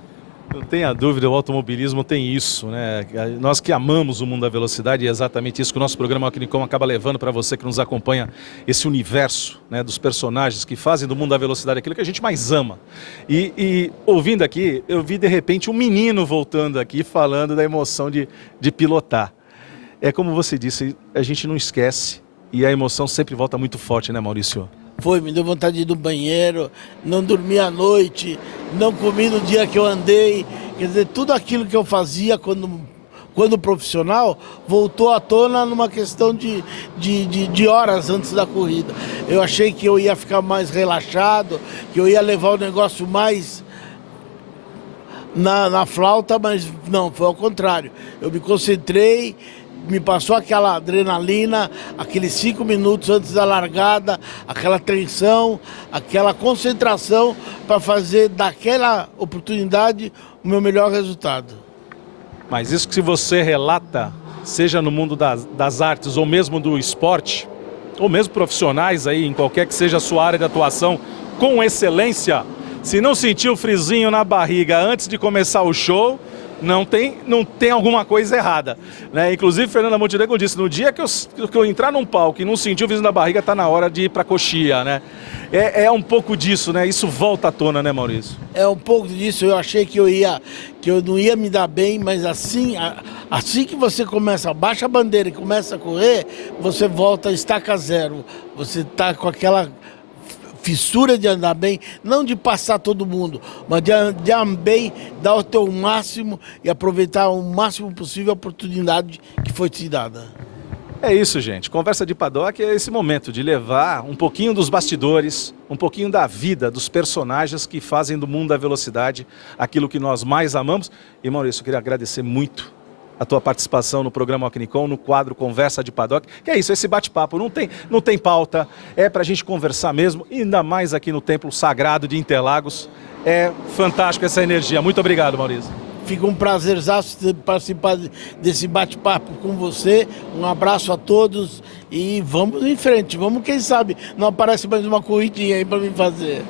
Não tenha dúvida, o automobilismo tem isso, né? Nós que amamos o mundo da velocidade, é exatamente isso que o nosso programa Alquinicom acaba levando para você que nos acompanha, esse universo, né, dos personagens que fazem do mundo da velocidade aquilo que a gente mais ama. E ouvindo aqui, eu vi de repente um menino voltando aqui falando da emoção de pilotar. É como você disse, a gente não esquece e a emoção sempre volta muito forte, né, Maurício? Foi, me deu vontade de ir no banheiro, não dormi à noite, não comi no dia que eu andei. Quer dizer, tudo aquilo que eu fazia quando profissional voltou à tona numa questão de horas antes da corrida. Eu achei que eu ia ficar mais relaxado, que eu ia levar o negócio mais na flauta, mas não, foi ao contrário. Eu me concentrei, me passou aquela adrenalina, aqueles 5 minutos antes da largada, aquela tensão, aquela concentração para fazer daquela oportunidade o meu melhor resultado. Mas isso que se você relata, seja no mundo das artes ou mesmo do esporte, ou mesmo profissionais aí, em qualquer que seja a sua área de atuação, com excelência, se não sentir o frisinho na barriga antes de começar o show, não tem alguma coisa errada, né? Inclusive, Fernanda Montenegro disse, no dia que eu entrar num palco e não sentir o vizinho na barriga, tá na hora de ir pra coxia, né? É um pouco disso, né? Isso volta à tona, né, Maurício? É um pouco disso. Eu achei que eu não ia me dar bem, mas assim que você começa, baixa a bandeira e começa a correr, você volta a estaca zero. Você tá com aquela fissura de andar bem, não de passar todo mundo, mas de andar bem, dar o teu máximo e aproveitar o máximo possível a oportunidade que foi te dada. É isso, gente. Conversa de Paddock é esse momento de levar um pouquinho dos bastidores, um pouquinho da vida dos personagens que fazem do mundo da velocidade aquilo que nós mais amamos. E, Maurício, eu queria agradecer muito a tua participação no programa Alquinicom, no quadro Conversa de Paddock, que é isso, esse bate-papo, não tem pauta, é pra gente conversar mesmo, ainda mais aqui no Templo Sagrado de Interlagos. É fantástico essa energia. Muito obrigado, Maurício. Fica um prazerzaço participar desse bate-papo com você. Um abraço a todos e vamos em frente. Vamos, quem sabe, não aparece mais uma corridinha aí para mim fazer.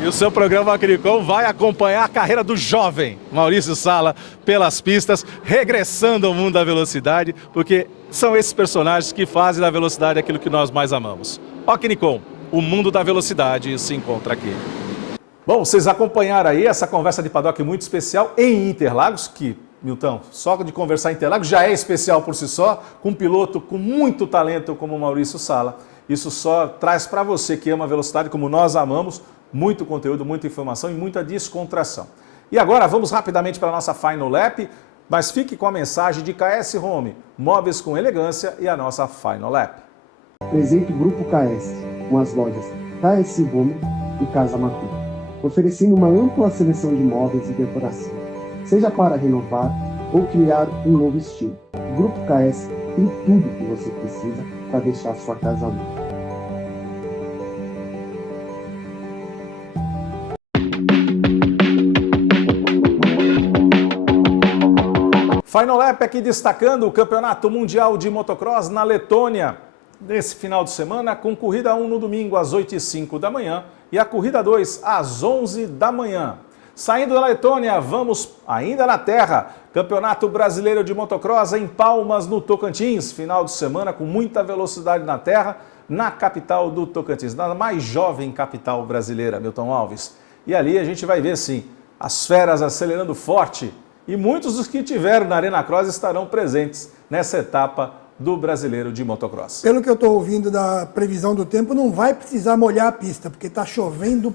E o seu programa Alquinicom vai acompanhar a carreira do jovem Maurício Sala pelas pistas, regressando ao mundo da velocidade, porque são esses personagens que fazem da velocidade aquilo que nós mais amamos. Alquinicom, o mundo da velocidade se encontra aqui. Bom, vocês acompanharam aí essa conversa de Paddock muito especial em Interlagos, que, Milton, só de conversar em Interlagos já é especial por si só, com um piloto com muito talento como o Maurício Sala. Isso só traz para você que ama a velocidade como nós amamos, muito conteúdo, muita informação e muita descontração. E agora vamos rapidamente para a nossa Final Lap, mas fique com a mensagem de KS Home, móveis com elegância e a nossa Final Lap. Presente Grupo KS, com as lojas KS Home e Casa Matu, oferecendo uma ampla seleção de móveis e decoração, seja para renovar ou criar um novo estilo. O Grupo KS tem tudo que você precisa para deixar sua casa limpa. Final Lap aqui destacando o Campeonato Mundial de Motocross na Letônia. Nesse final de semana, com corrida 1 no domingo às 8h05 da manhã e a corrida 2 às 11 da manhã. Saindo da Letônia, vamos ainda na terra. Campeonato Brasileiro de Motocross em Palmas, no Tocantins. Final de semana com muita velocidade na terra, na capital do Tocantins, na mais jovem capital brasileira, Milton Alves. E ali a gente vai ver, sim, as feras acelerando forte. E muitos dos que tiveram na Arena Cross estarão presentes nessa etapa do Brasileiro de Motocross. Pelo que eu estou ouvindo da previsão do tempo, não vai precisar molhar a pista, porque está chovendo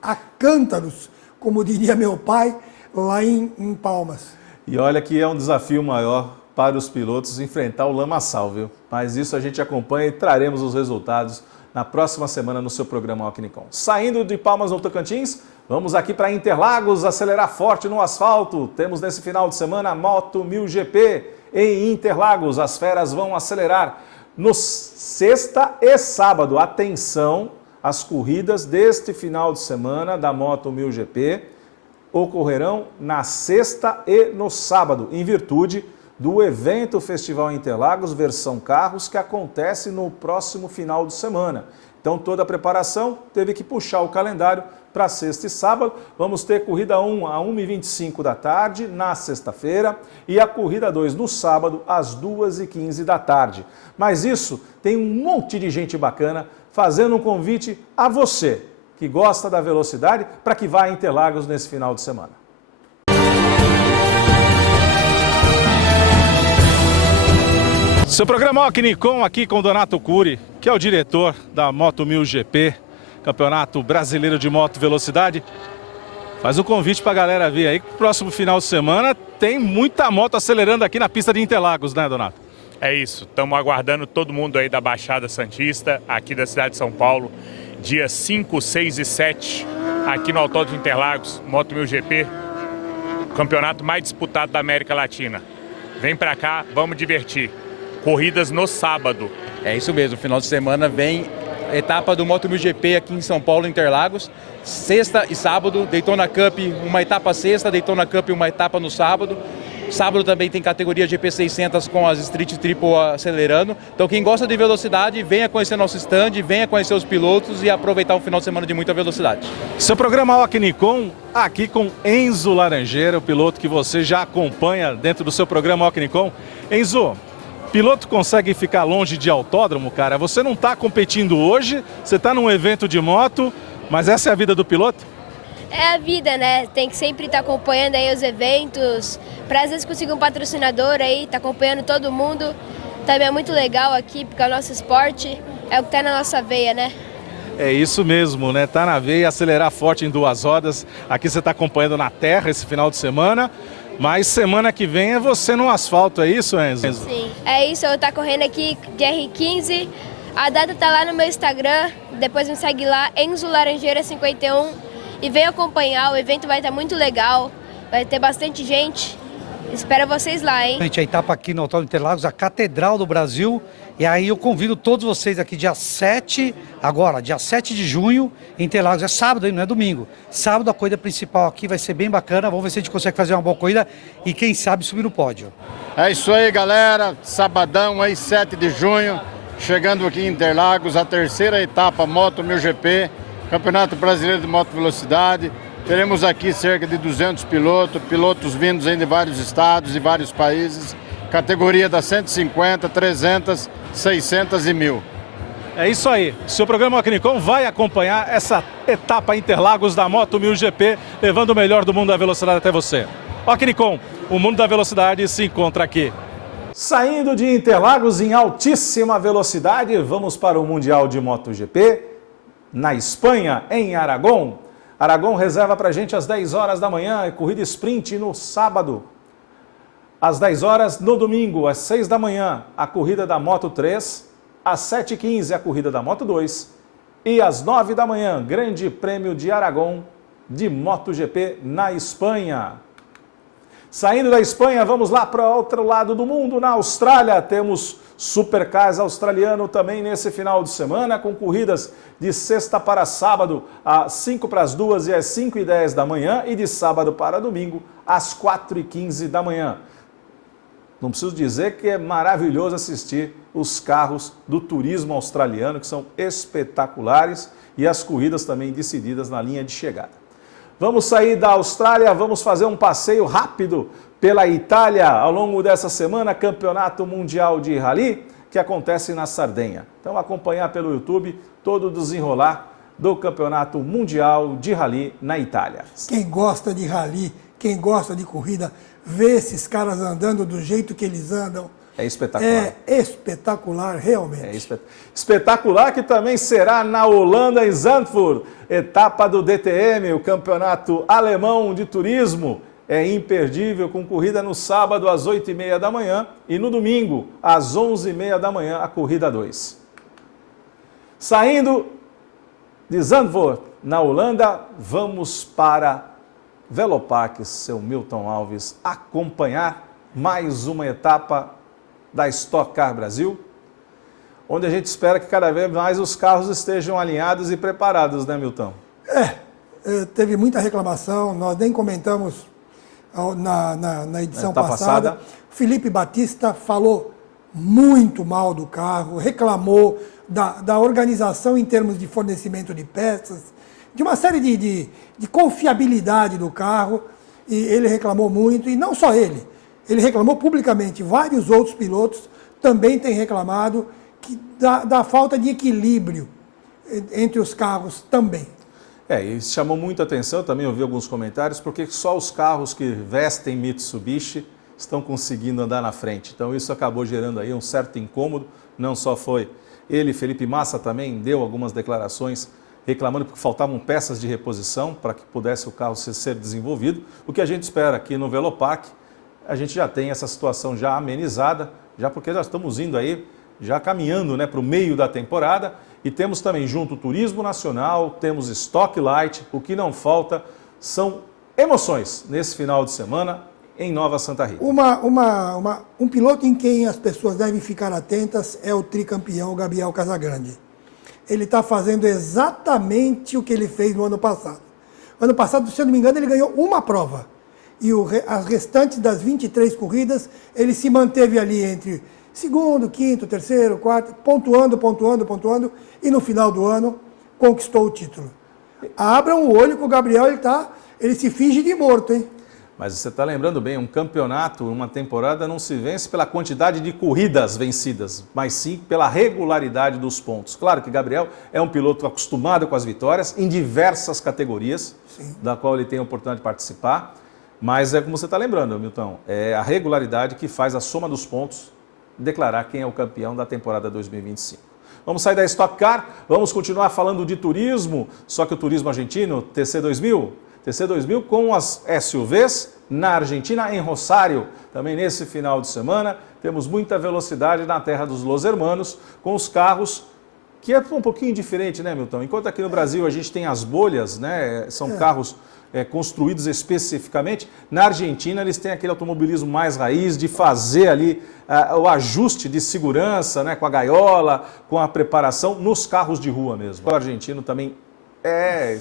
a cântaros, como diria meu pai, lá em Palmas. E olha que é um desafio maior para os pilotos enfrentar o lamaçal, viu? Mas isso a gente acompanha e traremos os resultados na próxima semana no seu programa Alquinicom. Saindo de Palmas no Tocantins, Vamos aqui para Interlagos, acelerar forte no asfalto. Temos nesse final de semana a Moto 1000 GP em Interlagos. As feras vão acelerar no sexta e sábado. Atenção, as corridas deste final de semana da Moto 1000 GP ocorrerão na sexta e no sábado, em virtude do evento Festival Interlagos versão carros que acontece no próximo final de semana. Então toda a preparação teve que puxar o calendário para sexta e sábado. Vamos ter corrida 1 a 1h25 da tarde na sexta-feira e a corrida 2 no sábado às 2h15 da tarde. Mas isso tem um monte de gente bacana fazendo um convite a você que gosta da velocidade para que vá a Interlagos nesse final de semana. Seu programa Ocnicom aqui com Donato Curi, que é o diretor da Moto 1000 GP, Campeonato Brasileiro de Moto Velocidade. Faz um convite para a galera vir aí, que no próximo final de semana tem muita moto acelerando aqui na pista de Interlagos, né, Donato? É isso, estamos aguardando todo mundo aí da Baixada Santista, aqui da cidade de São Paulo, dia 5, 6 e 7, aqui no Autódromo de Interlagos, Moto 1000 GP, o campeonato mais disputado da América Latina. Vem para cá, vamos divertir. Corridas no sábado. É isso mesmo, final de semana vem etapa do Moto 1000 GP aqui em São Paulo, Interlagos. Sexta e sábado, Daytona Cup, uma etapa sexta, Daytona Cup, uma etapa no sábado. Sábado também tem categoria GP600 com as Street Triple acelerando. Então quem gosta de velocidade, venha conhecer nosso stand, venha conhecer os pilotos e aproveitar um final de semana de muita velocidade. Seu programa Ocnicom, aqui com Enzo Laranjeira, o piloto que você já acompanha dentro do seu programa Ocnicom. Enzo, piloto consegue ficar longe de autódromo, cara? Você não está competindo hoje, você está num evento de moto, mas essa é a vida do piloto? É a vida, né? Tem que sempre estar acompanhando aí os eventos, para às vezes conseguir um patrocinador aí, tá acompanhando todo mundo. Também é muito legal aqui, porque o nosso esporte é o que tá na nossa veia, né? É isso mesmo, né? Tá na veia, acelerar forte em duas rodas. Aqui você está acompanhando na terra esse final de semana. Mas semana que vem é você no asfalto, é isso, Enzo? Sim, é isso, eu tô correndo aqui de R15, a data tá lá no meu Instagram, depois me segue lá, Enzo Laranjeira 51, e vem acompanhar, o evento vai estar muito legal, vai ter bastante gente, espero vocês lá, hein? Gente, a etapa aqui no Autódromo de Interlagos, a Catedral do Brasil, e aí eu convido todos vocês aqui dia 7 de junho, em Interlagos, é sábado, hein? Não é domingo. Sábado a corrida principal aqui vai ser bem bacana, vamos ver se a gente consegue fazer uma boa corrida e quem sabe subir no pódio. É isso aí, galera, sabadão aí, 7 de junho, chegando aqui em Interlagos, a terceira etapa Moto 1000 GP, Campeonato Brasileiro de Moto Velocidade. Teremos aqui cerca de 200 pilotos vindos aí de vários estados e vários países, categoria da 150, 300, 600 e 1000. É isso aí, seu programa Ocnicom vai acompanhar essa etapa Interlagos da Moto 1000 GP, levando o melhor do mundo da velocidade até você. Ocnicom, o mundo da velocidade se encontra aqui. Saindo de Interlagos em altíssima velocidade, vamos para o Mundial de MotoGP, na Espanha, em Aragão. Aragão reserva para a gente às 10 horas da manhã e corrida sprint no sábado. Às 10 horas no domingo, às 6 da manhã, a corrida da Moto 3. Às 7h15, a corrida da Moto 2. E às 9 da manhã, Grande Prêmio de Aragão de MotoGP na Espanha. Saindo da Espanha, vamos lá para o outro lado do mundo, na Austrália. Temos Supercars australiano também nesse final de semana, com corridas de sexta para sábado, às 5 para as 2 e às 5h10 da manhã, e de sábado para domingo, às 4h15 da manhã. Não preciso dizer que é maravilhoso assistir os carros do turismo australiano, que são espetaculares, e as corridas também decididas na linha de chegada. Vamos sair da Austrália, vamos fazer um passeio rápido pela Itália ao longo dessa semana, Campeonato Mundial de Rally, que acontece na Sardenha. Então acompanhar pelo YouTube todo o desenrolar do Campeonato Mundial de Rally na Itália. Quem gosta de rally, quem gosta de corrida, vê esses caras andando do jeito que eles andam. É espetacular. É espetacular, realmente. É espetacular, que também será na Holanda, em Zandvoort, etapa do DTM, o Campeonato Alemão de Turismo. É imperdível, com corrida no sábado às 8h30 da manhã e no domingo às 11h30 da manhã, a corrida 2. Saindo de Zandvoort, na Holanda. Vamos para Velopark, seu Milton Alves, acompanhar mais uma etapa da Stock Car Brasil, onde a gente espera que cada vez mais os carros estejam alinhados e preparados, né, Milton? Teve muita reclamação, nós nem comentamos na edição passada. Felipe Batista falou muito mal do carro, reclamou da organização em termos de fornecimento de peças, de uma série de confiabilidade do carro, e ele reclamou muito, e não só ele reclamou publicamente, vários outros pilotos também têm reclamado da falta de equilíbrio entre os carros também. E chamou muita atenção, também ouvi alguns comentários, porque só os carros que vestem Mitsubishi estão conseguindo andar na frente. Então isso acabou gerando aí um certo incômodo, não só foi ele, Felipe Massa também deu algumas declarações reclamando porque faltavam peças de reposição para que pudesse o carro ser desenvolvido. O que a gente espera aqui no Velopark, a gente já tem essa situação já amenizada, já porque já estamos indo aí, já caminhando, né, para o meio da temporada, e temos também junto o Turismo Nacional, temos Stock Light. O que não falta são emoções nesse final de semana em Nova Santa Rita. Um piloto em quem as pessoas devem ficar atentas é o tricampeão Gabriel Casagrande. Ele está fazendo exatamente o que ele fez no ano passado. Ano passado, se eu não me engano, ele ganhou uma prova. E as restantes das 23 corridas, ele se manteve ali entre segundo, quinto, terceiro, quarto, pontuando, e no final do ano conquistou o título. Abram o olho que o Gabriel, ele se finge de morto, hein? Mas você está lembrando bem, um campeonato, uma temporada não se vence pela quantidade de corridas vencidas, mas sim pela regularidade dos pontos. Claro que Gabriel é um piloto acostumado com as vitórias em diversas categorias, da qual ele tem a oportunidade de participar, mas é como você está lembrando, Milton, é a regularidade que faz a soma dos pontos declarar quem é o campeão da temporada 2025. Vamos sair da Stock Car, vamos continuar falando de turismo, só que o turismo argentino, TC2000 com as SUVs na Argentina, em Rosário, também nesse final de semana. Temos muita velocidade na terra dos Los Hermanos, com os carros, que é um pouquinho diferente, né, Milton? Enquanto aqui no Brasil a gente tem as bolhas, né, são carros construídos especificamente, na Argentina eles têm aquele automobilismo mais raiz, de fazer ali o ajuste de segurança, né, com a gaiola, com a preparação nos carros de rua mesmo. O argentino também é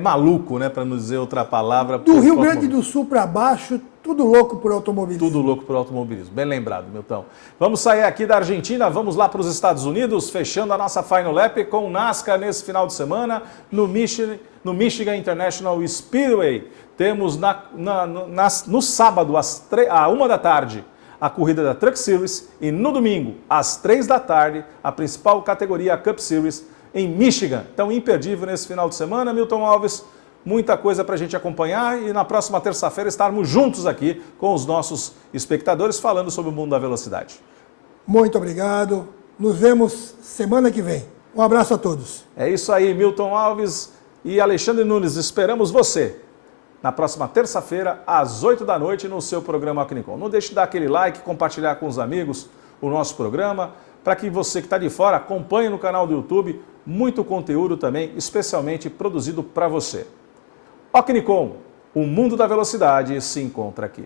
maluco, né, para não dizer outra palavra. Do Rio Grande do Sul para baixo, tudo louco por automobilismo. Tudo louco por automobilismo, bem lembrado, Milton. Vamos sair aqui da Argentina, vamos lá para os Estados Unidos, fechando a nossa Final Lap com o NASCAR nesse final de semana, no Michigan International Speedway. Temos no sábado, às 1 da tarde, a corrida da Truck Series, e no domingo, às 3 da tarde, a principal categoria, a Cup Series, em Michigan. Então, imperdível nesse final de semana, Milton Alves, muita coisa para a gente acompanhar, e na próxima terça-feira estarmos juntos aqui com os nossos espectadores falando sobre o mundo da velocidade. Muito obrigado, nos vemos semana que vem. Um abraço a todos. É isso aí, Milton Alves e Alexandre Nunes, esperamos você na próxima terça-feira, às 8 da noite, no seu programa Acnicom. Não deixe de dar aquele like, compartilhar com os amigos o nosso programa, para que você que está de fora acompanhe no canal do YouTube, muito conteúdo também, especialmente produzido para você. Acnicom, o mundo da velocidade se encontra aqui.